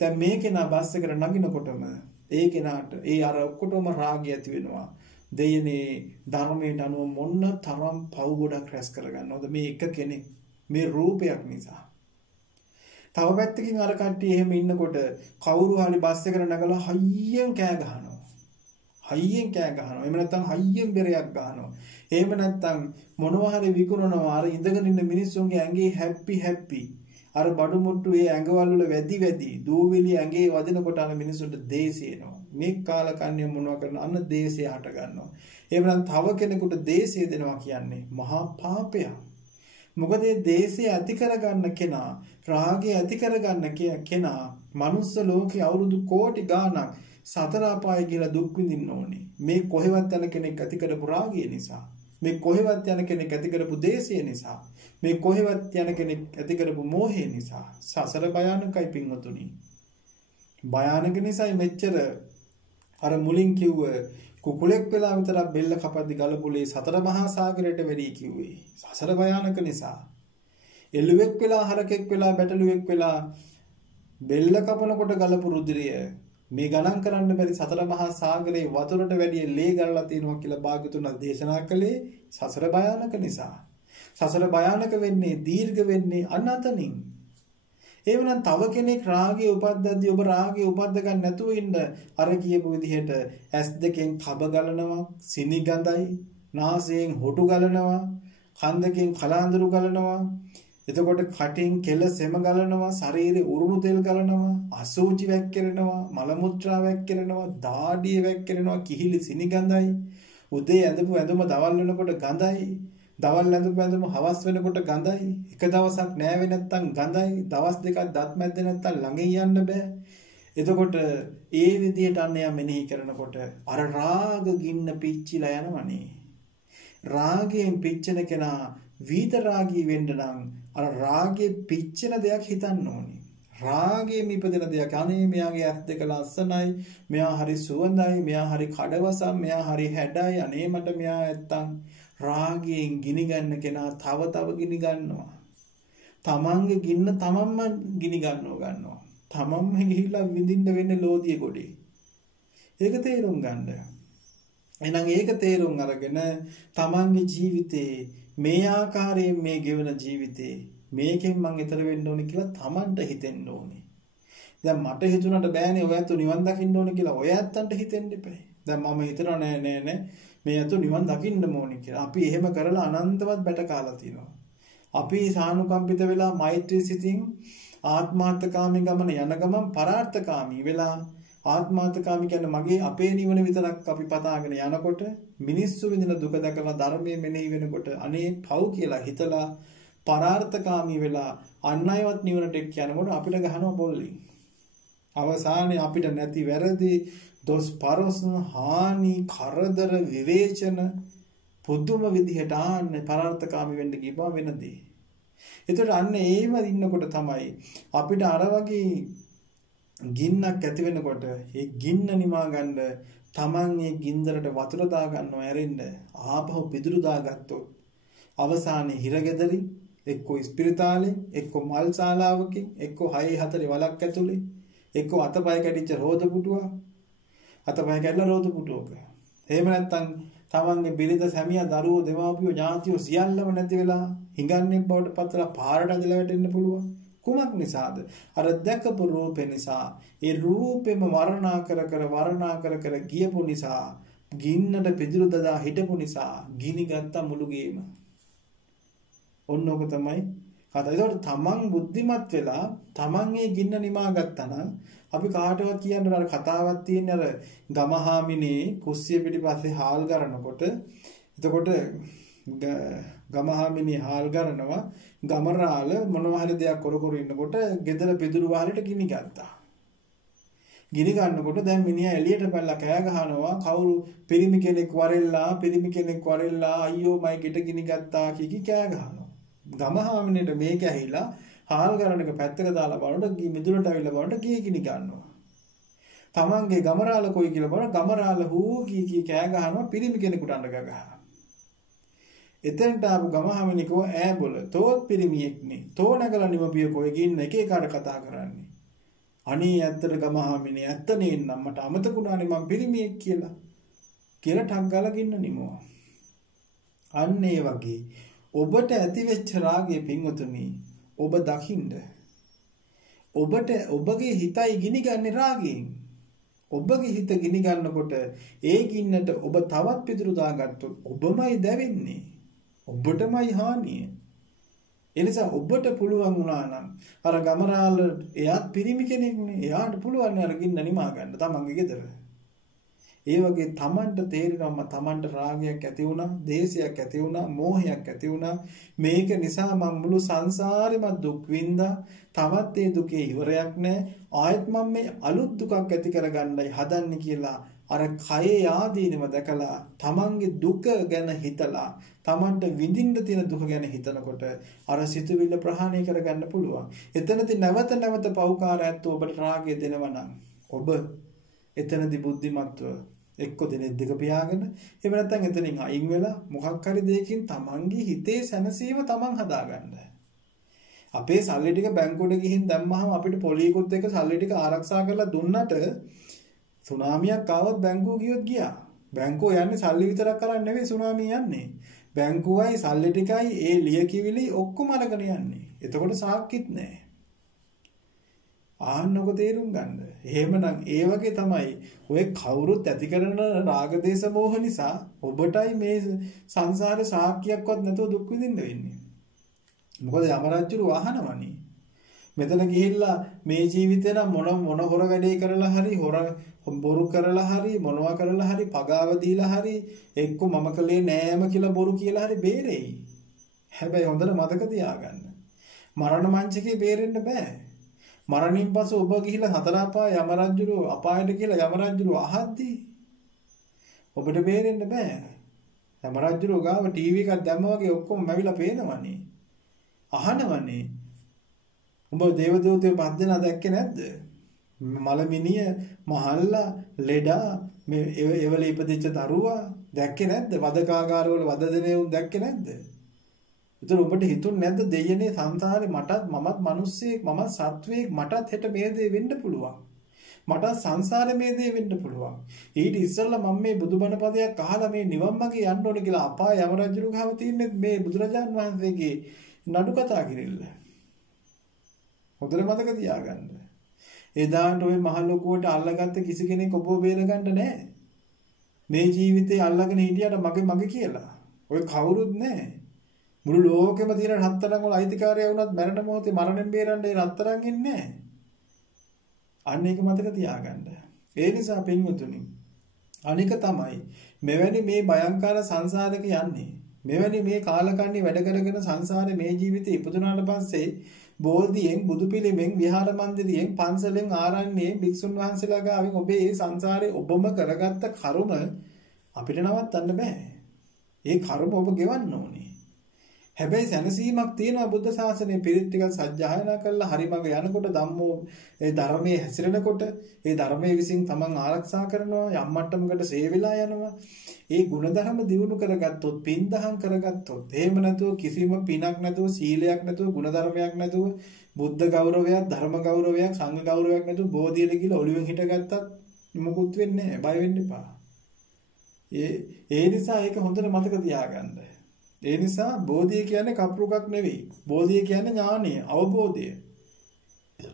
දැන් මේ කෙනා බස් එකට නගිනකොටම ඒ කෙනාට ඒ අර ඔක්කොටම රාගය ඇති වෙනවා. දෙයනේ ධර්මයට අනුව මොන්න තරම් පව් ගොඩක් රැස් කරගන්නවද මේ එක කෙනෙක් මේ රූපයක් නිසා. තව පැත්තකින් අර කට්ටිය එහෙම ඉන්නකොට කවුරු හරි බස් එකට නැගලා හයියෙන් කෑ ගහනවා. එහෙම නැත්නම් හයියෙන් බෙරයක් ගහනවා. එහෙම නැත්නම් මොනවා හරි විකුණනවා. අර ඉඳගෙන ඉන්න මිනිස්සුන්ගේ ඇඟේ හැප්පි අර බඩු මුට්ටු ඒ ඇඟවල වල වැදි දූවිලි ඇඟේ වදිනකොට අර මිනිස්සුන්ට දේශය එනවා. මේ කාලකන්‍ය මොනවා කරන අන්න දේශය හට ගන්නවා. එහෙම නැත්නම් තව කෙනෙකුට දේශය දෙනවා කියන්නේ මහා පාපයක්. මොකද මේ දේශය ඇති කරගන්න කෙනා රාගය ඇති කරගන්න කෙනා මනුස්ස ලෝකේ අවුරුදු කෝටි ගාණක් සතර අපාය කියලා දුක් විඳින්න ඕනේ. මේ කොහෙවත් යන කෙනෙක් ඇති කරපු රාගය නිසා. මේ කොහෙවත් යන කෙනෙක් ඇති කරපු දේශය නිසා. මේ කොහෙවත් යන කෙනෙක් ඇති කරපු මෝහය නිසා. සසර භයානකයි පින්වතුනි. භයානක නිසායි මෙච්චර අර මුලින් කිව්ව කුකුලෙක් වෙලා විතරක් බෙල්ල කපද්දි ගලපුලේ සතර මහා සාගරයට වැඩි කිව්වේ. සසර භයානක නිසා. එළුවෙක් වෙලා හරකෙක් වෙලා බැටළුවෙක් වෙලා බෙල්ල කපනකොට ගලපු රුධිරය මේ ගණන් කරන්න බැරි සතර මහා සාගරේ වතුරට වැඩිය ලේ ගලලා තියෙනවා කියලා භාග්‍යතුන් දේශනා කළේ සසර භයානක නිසා. සසර භයානක වෙන්නේ දීර්ඝ වෙන්නේ අනතනින්. එවනම් තව කෙනෙක් රාගයේ උපද්දද්දී ඔබ රාගයේ උපද්ද ගන්න නැතුව ඉන්න අර කියපු විදිහට ඇස් දෙකෙන් කබ ගලනවා, සිනි ගඳයි, නාසයෙන් හොටු ගලනවා, කන් දෙකෙන් කලාඳුරු ගලනවා, එතකොට කටින් කෙල සෙම ගලනවා, ශරීරේ උරුණු තෙල් ගලනවා, අසූචි වැක්කිරෙනවා, මල මුත්‍රා වැක්කිරෙනවා, දාඩිය වැක්කිරෙනවා, කිහිලි සිනි ගඳයි. උදේ ඇඳපු ඇඳුම දවල් වෙනකොට ගඳයි. දවල් ඇඳපු ඇඳුම හවස් වෙනකොට ගඳයි. එක දවසක් නෑවේ නැත්තම් ගඳයි. දවස් දෙකක් දත් මැද්ද නැත්තම් ළඟින් යන්න බෑ. එතකොට ඒ විදියට අන්නයා මෙනෙහි කරනකොට අර රාග ගින්න පිච්චිලා යනවනේ. රාගයෙන් පිච්චෙන කෙනා විතරාගී වෙන්න නම් අර රාගේ පිච්චෙන දෙයක් හිතන්න ඕනේ. රාගයෙන් ඉපදෙන දෙයක් අනේ මෙයාගේ ඇස් දෙක ලස්සනයි, මෙයා හරි සුවඳයි, මෙයා හරි කඩවසම්, මෙයා හරි හැඩයි, අනේ මට මෙයා නැත්තම් රාගයෙන් ගිනි ගන්න කෙනා තව තව ගිනි ගන්නවා. තමන්ගේ ගින්න තමන්ම ගිනි ගන්නවා. තමන්ම ගිහිල්ලා විඳින්න වෙන්නේ ලෝදියේ ගොඩේ. ඒක තේරුම් ගන්න. එහෙනම් ඒක තේරුම් අරගෙන තමන්ගේ ජීවිතේ මේ ආකාරයෙන් මේ ගෙවන ජීවිතේ මේකෙන් මං ඈතර වෙන්න ඕනේ කියලා තමන්ට හිතෙන්න ඕනේ. දැන් මට හිතුණාට බෑනේ ඔය ඇතු නිවන් දකින්න ඕනේ කියලා ඔය ඇත්තන්ට හිතෙන්න එපා. දැන් මම හිතනවා නෑ මේ ඇතු නිවන් දකින්න ඕනේ කියලා. අපි එහෙම කරලා අනන්තවත් බැට කාලා තියෙනවා. අපි සානුකම්පිත වෙලා මෛත්‍රී සිතින් ආත්මාර්ථකාමී ගමන යන ගමන් පරාර්ථකාමී වෙලා ආත්මාර්ථකාමී කියන්නේ මගේ අපේ නිවන විතරක් අපි පතාගෙන යනකොට මිනිස්සු විඳින දුක දැකලා ධර්මයේ මෙනෙහි වෙනකොට අනේ පව් කියලා හිතලා පරාර්ථකාමී වෙලා අන් අයවත් නිවනට යනකොට අපිට ගහනවා පොල්ලෙන්. අවසානයේ අපිට නැති වැරදි දොස් පරස්න හානි කරදර විවේචන පුදුම විදිහට ආන්නේ පරාර්ථකාමී වෙන්න ගියපුවා වෙනදී. ඒතර අන්න ඒව ඉන්නකොට තමයි අපිට අර වගේ ගින්නක් ඇති වෙනකොට ඒ ගින්න නිමා ගන්න තමන් ඒ ගින්දරට වතුර දා ගන්නව ඇරෙන්න ආපහු පිදුරු දාගත්තොත් අවසානයේ හිරගෙදරි එක්කෝ ස්පිරිතාලේ එක්කෝ මල් ශාලාවකින් එක්කෝ 6-4 වලක් ඇතුලේ එක්කෝ අතපය කැඩිච්ච රෝද පුටුවක් අතපය කැඩලා රෝද පුටුවක එහෙම නැත්නම් තමන්ගේ බිරිඳ සැමියා දරුවෝ දෙමාපියෝ ඥාතියෝ සියල්ලම නැති වෙලා හිඟන්නේ බවට පතලා පාරට ඇදලා වැටෙන්න පුළුවන්. කුමක් නිසාද? අර දැකපු රූපේ නිසා. ඒ රූපෙම වර්ණනා කර කර ගියපු නිසා, ගින්නට පිදුරු දදා හිටපු නිසා ගිනි ගත්ත මුළු ගේම. ඔන්නෝක තමයි කතාව. ඒකට තමන් බුද්ධිමත් වෙලා තමන් ඒ ගින්න නිමා ගත්තා නම් අපි කාටවත් කියන්න අර කතාවක් තියෙන අර ගමහාමිනේ කුස්සිය පිටිපස්සේ හාල් ගන්නකොට එතකොට ගමහාමිනේ හාල් ගන්නවා ගමරාල මොනවා හරි දෙයක් කර ඉන්නකොට ගෙදර පිදුරු වහලට ගිනි ගත්තා. ගිනි ගන්නකොට දැන් මිනිහා එළියට පැනලා කෑ ගහනවා කවුරු පිරිමි කෙනෙක් වරෙල්ලා අයියෝ මයි ගෙට ගිනි ගත්තා කී කෑ ගහනවා. ගමහාමිනේට මේක ඇහිලා හාල් ගරණක පැත්තක දාලා බලනකොට මිදුලට අවිලා බලනකොට ගියේ ගිනි ගන්නවා. තමන්ගේ ගමරාල කොයි කියලා බලන ගමරාල හූ කී කෑ ගහනවා පිරිමි කෙනෙකුට අඬ ගහනවා. එතෙන්ට ආපු ගමහාමිනිකෝ ඈ බොල තෝත් පිරිමියෙක් නේ. තෝ නැගලා නිමපිය කොයි ගින්න එක එකට කතා කරන්නේ. අනේ ඇත්තට ගමහාමිනේ ඇත්ත නේන්නම් මට අමතකුණානේ මං පිරිමියෙක් කියලා. කියලා ටක් ගාලා ගින්න නිමුවා. අන්න ඒ වගේ ඔබට ඇති වෙච්ච රාගයේ පින්වතුනි ඔබ දකින්න ඔබට ඔබගේ හිතයි ගිනි ගන්න රාගයෙන් ඔබගේ හිත ගිනි ගන්නකොට ඒ ගින්නට ඔබ තවත් පිටුරු දාගත්තොත් ඔබමයි දැවෙන්නේ ඔබටමයි හානිය එනිසා ඔබට පුළුවන් වුණා නම් අර ගමරාල එයාත් පිරිමි කෙනෙක්නේ එයාට පුළුවන් අර ගින්න නිමා ගන්න තමන්ගේ ගෙදර ඒ වගේ තමන්ට තේරෙනවා තමන්ට රාගයක් ඇති වුණා, දේශයක් ඇති වුණා, මෝහයක් ඇති වුණා. මේක නිසා මම මුළු සංසාරෙම දුක් විඳා. තවත් ඒ දුකේ ඉවරයක් නැහැ. ආයෙත් මම මේ අලුත් දුකක් ඇති කරගන්නයි හදන්නේ කියලා අර කයේ ආදීනව දැකලා තමන්ගේ දුක ගැන හිතලා තමන්ට විඳින්න තියෙන දුක ගැන හිතනකොට අර සිතුවිල්ල ප්‍රහාණය කරගන්න පුළුවන්. එතනදී නැවත පෞකාරයත් ඔබට රාගය දෙනවා නම් ඔබ එතනදී බුද්ධිමත්ව එක්ක දිනේ දෙක පියාගෙන එහෙම නැත්නම් එතනින් අයින් වෙලා මොකක් හරි දෙයකින් තමන්ගේ හිතේ සැනසීම තමන් හදාගන්න. අපේ සල්ලි ටික බැංකුවට ගිහින් දැම්මහම අපිට පොලියකුත් එක්ක සල්ලි ටික ආරක්ෂා කරලා දුන්නට සුනාමියක් ආවොත් බැංකුව ගියොත් ගියා. බැංකුව යන්නේ සල්ලි විතරක් කරන්නේ නෙවෙයි සුනාමිය යන්නේ. බැංකුවයි සල්ලි ටිකයි ඒ ලියකිවිලි ඔක්කොම අරගෙන යන්නේ. එතකොට සාක්කිත් නැහැ. ආන්නක තේරුම් ගන්න. එහෙමනම් ඒ වගේ තමයි ඔය කවුරුත් ඇති කරන රාගදේශ මොහ නිසා ඔබටයි මේ සංසාරේ සාක්කියක්වත් නැතුව දුක් විඳින්න වෙන්නේ. මොකද යම රජුරු අහනවනේ. මෙතන ගිහිල්ලා මේ ජීවිතේ නම් මොන හොර වැඩේ කරලා හරි බොරු කරලා හරි මොනවා කරලා හරි පගාව දීලා හරි එක්ක මම කලේ නෑම කියලා බොරු කියලා හරි බේරෙයි. හැබැයි හොඳට මතක තියාගන්න. මරණ මංචකේ බේරෙන්න බෑ. මරණින් පස්සේ ඔබ ගිහිල්ලා හතර අපාය යම රජුරු අපායට කියලා යම රජුරු අහද්දී ඔබට බේරෙන්න බෑ. යම රජුරු ගාව ටීවී එකක් දැම්ම වගේ ඔක්කොම මැවිලා පේනවනේ. අහනවනේ. උඹ දේවදූතයෝ පස් දෙනා දැක්කේ නැද්ද? මලමිනිය, මහල්ලා, ලෙඩා, මේ එවල ඉපදිච්ච දරුවා දැක්කේ නැද්ද? වදකාගාරවල වද දෙනේ උන් දැක්කේ නැද්ද? ඒතර ඔබට හිතුන්නේ නැද්ද දෙයනේ සංසාරේ මමත් මිනිස්සෙක්, මමත් සත්වයෙක්, මටත් හෙට මේ දේ වෙන්න පුළුවන්. මට සංසාරේ මේ දේ වෙන්න පුළුවන්. ඊට ඉස්සෙල්ලා මම මේ බුදුබණ පදයක් අහලා මේ නිවන් මාගේ යන්න ඕනේ කියලා අපාය යම රජුරු ගාව තින්නේ මේ බුදුරජාන් වහන්සේගේ නඩු කතා කිරිල්ල. හොඳට මතක තියාගන්න. එදාට ওই මහ ලොකුවට අල්ලගත්ත කිසි කෙනෙක් ඔබව බේර ගන්න නැහැ. මේ ජීවිතේ අල්ලගෙන හිටියට මගේ කියලා. ඔය කවුරුත් නැහැ. මුළු ලෝකෙම තියෙන රත්තරන් වල අයිතිකාරය වුණත් මරණ මොහොතේ මරණයෙන් බේරන්න ඒ රත්තරන් ඉන්නේ නැහැ. අන්න ඒක මතක තියාගන්න. ඒ නිසා පින්වතුනි අනික තමයි මෙවැනි මේ භයංකාර සංසාරයක යන්නේ. මෙවැනි මේ කාලකන්ණි වැඩ කරගෙන සංසාරේ මේ ජීවිතේ ඉපදුනාට පස්සේ බෝධියෙන් බුදු පිළිමෙන් විහාර මන්දිරයෙන් පන්සලෙන් ආරණ්‍යයෙන් භික්ෂුන් වහන්සේලා ගාවින් ඔබේ මේ සංසාරේ ඔබම කරගත්ත කර්ම අපිට නවත්තන්න බෑ. ඒ කර්ම ඔබ ගෙවන්න ඕනේ. හැබැයි සැනසීමක් තියෙනවා බුද්ධ ශාසනයේ පිරිත් ටිකක් සජ්ජායනා කරලා හරි මඟ යනකොට ධම්මෝ ඒ ධර්මයේ හැසිරෙනකොට ඒ ධර්මයේ විසින් තමන් ආරක්ෂා කරනවා යම් මට්ටමකට සේවිලා යනවා. ඒ ಗುಣධර්ම දියුණු කරගත්තොත් පින්දහම් කරගත්තොත් එහෙම නැතුව කිසිම පිනක් නැතුව සීලයක් නැතුව ಗುಣධර්මයක් නැතුව බුද්ධ ගෞරවයක් ධර්ම ගෞරවයක් සංඝ ගෞරවයක් නැතුව බෝධියට ගිහලා ඔළුවෙන් හිටගත්තත් මොකුත් වෙන්නේ නැහැ. බය වෙන්න එපා. ඒ නිසා ඒක හොඳට මතක තියාගන්න. ඒ නිසා බෝධිය කියන්නේ කප්රුකක් නෙවෙයි. බෝධිය කියන්නේ ඥානය, අවබෝධය.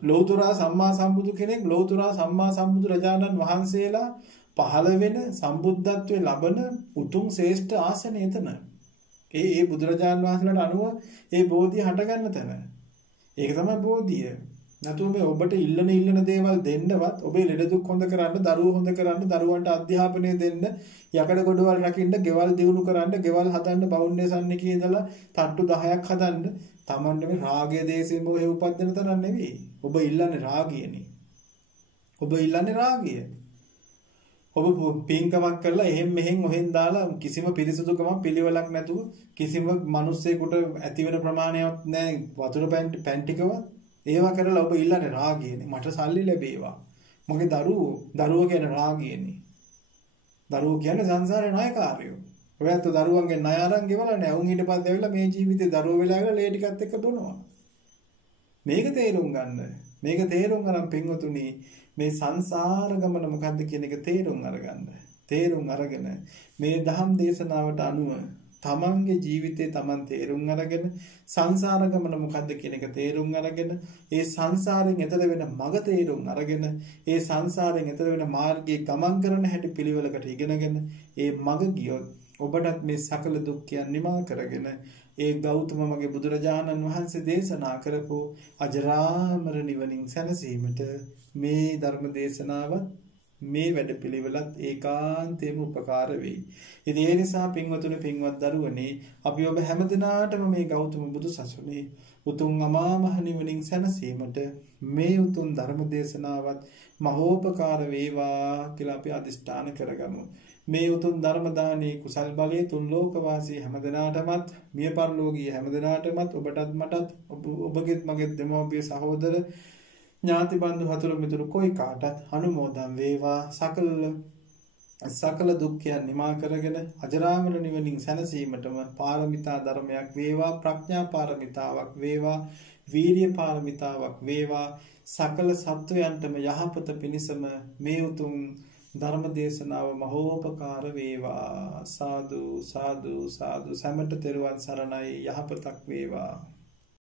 ලෞතර සම්මා සම්බුදු කෙනෙක් ලෞතර සම්මා සම්බුදු රජාණන් වහන්සේලා පහළ වෙන සම්බුද්ධත්වයේ ලබන උතුම් ශ්‍රේෂ්ඨ ආසනය එතන. ඒ බුදුරජාණන් වහන්සේලාට අනුව ඒ බෝධිය හටගන්න තැන. ඒක තමයි බෝධිය. නැතුව මේ ඔබට ඉල්ලන දේවල් දෙන්නවත් ඔබේ ලෙඩ දුක් හොඳ කරන්න, දරුවෝ හොඳ කරන්න, දරුවන්ට අධ්‍යාපනය දෙන්න, යකඩ ගොඩවල් රකින්න, ගෙවල් දියුණු කරන්න, ගෙවල් හදන්න, බවුන්ඩේෂන් එකේ ඉඳලා තට්ටු 10ක් හදන්න, Tamanne මේ රාගය දේශයෙන් ඔය උපදින තරම් නෙවෙයි. ඔබ ඉල්ලන්නේ රාගයනේ. ඔබ ඉල්ලන්නේ රාගය. ඔබ පින්කමක් කරලා එහෙන් මෙහෙන් ඔහෙන් දාලා කිසිම පිරිසුදුකමක් පිළිවෙලක් නැතුව කිසිම මිනිස්සෙකුට ඇති වෙන ප්‍රමාණයක් නැහැ වතුර පැන් ටිකවත් ඒවා කරලා ඔබ ඉල්ලන්නේ රාගයනේ. මට සල්ලි ලැබේවා. මගේ දරුවෝ කියන්නේ රාගයනේ. දරුවෝ කියන්නේ සංසාරේ නායකාරයෝ. ඔයත් දරුවන්ගේ ණය අරන් ගෙවලා නැහැ. උන් ඊට පස්සේ ඇවිල්ලා මේ ජීවිතේ දරුවෝ වෙලා ගලා ලේ ටිකත් එක්ක බොනවා. මේක තේරුම් ගන්න. මේක තේරුම් ගන්න පින්වතුනි මේ සංසාර ගමන මොකද්ද කියන එක තේරුම් අරගන්න. තේරුම් අරගෙන මේ ධම් දේශනාවට අනුව තමන්ගේ ජීවිතේ තමන් තේරුම් අරගෙන සංසාර ගමන මොකද්ද කියන එක තේරුම් අරගෙන ඒ සංසාරයෙන් එතර වෙන මඟ තේරුම් අරගෙන ඒ සංසාරයෙන් එතර වෙන මාර්ගයේ ගමන් කරන හැටි පිළිවෙලකට ඉගෙනගෙන ඒ මඟ ගියොත් ඔබටත් මේ සකල දුක්ඛයන් නිමා කරගෙන ඒ ගෞතම මගේ බුදුරජාණන් වහන්සේ දේශනා කරපු අජරාමර නිවනින් සැනසීමට මේ ධර්ම දේශනාවත් මේ වැඩපිළිවෙලත් ඒකාන්තයෙන්ම උපකාර වෙයි. ඉතින් ඒ නිසා පින්වතුනි පින්වත් දරුවනේ අපි ඔබ හැමදිනාටම මේ ගෞතම බුදු සසුනේ උතුම් අමා මහ නිවනින් සැනසීමට මේ උතුම් ධර්ම දේශනාවත් මහෝපකාර වේවා කියලා අපි අදිෂ්ඨාන කරගමු. මේ උතුම් ධර්ම දානයේ කුසල් බලයේ තුන් ලෝක වාසී හැමදිනාටමත් මිය පරලෝකීය හැමදිනාටමත් ඔබටත් මටත් ඔබගෙත් මගෙත් දෙමව්පිය සහෝදර ඥාති බන්දු හතුරු මිතුරු කොයි කාටත් අනුමෝදන් වේවා. සකල දුක්ඛයන් නිමා කරගෙන අජරාමර නිවනින් සැනසීමටම පාරමිතා ධර්මයක් වේවා. ප්‍රඥා පාරමිතාවක් වේවා. වීර්ය පාරමිතාවක් වේවා. සකල සත්වයන්ටම යහපත පිණිසම මේ උතුම් ධර්ම දේශනාව මහෝපකාර වේවා. සාදු සාදු සාදු සමට තෙරුවන් සරණයි. යහපතක් වේවා.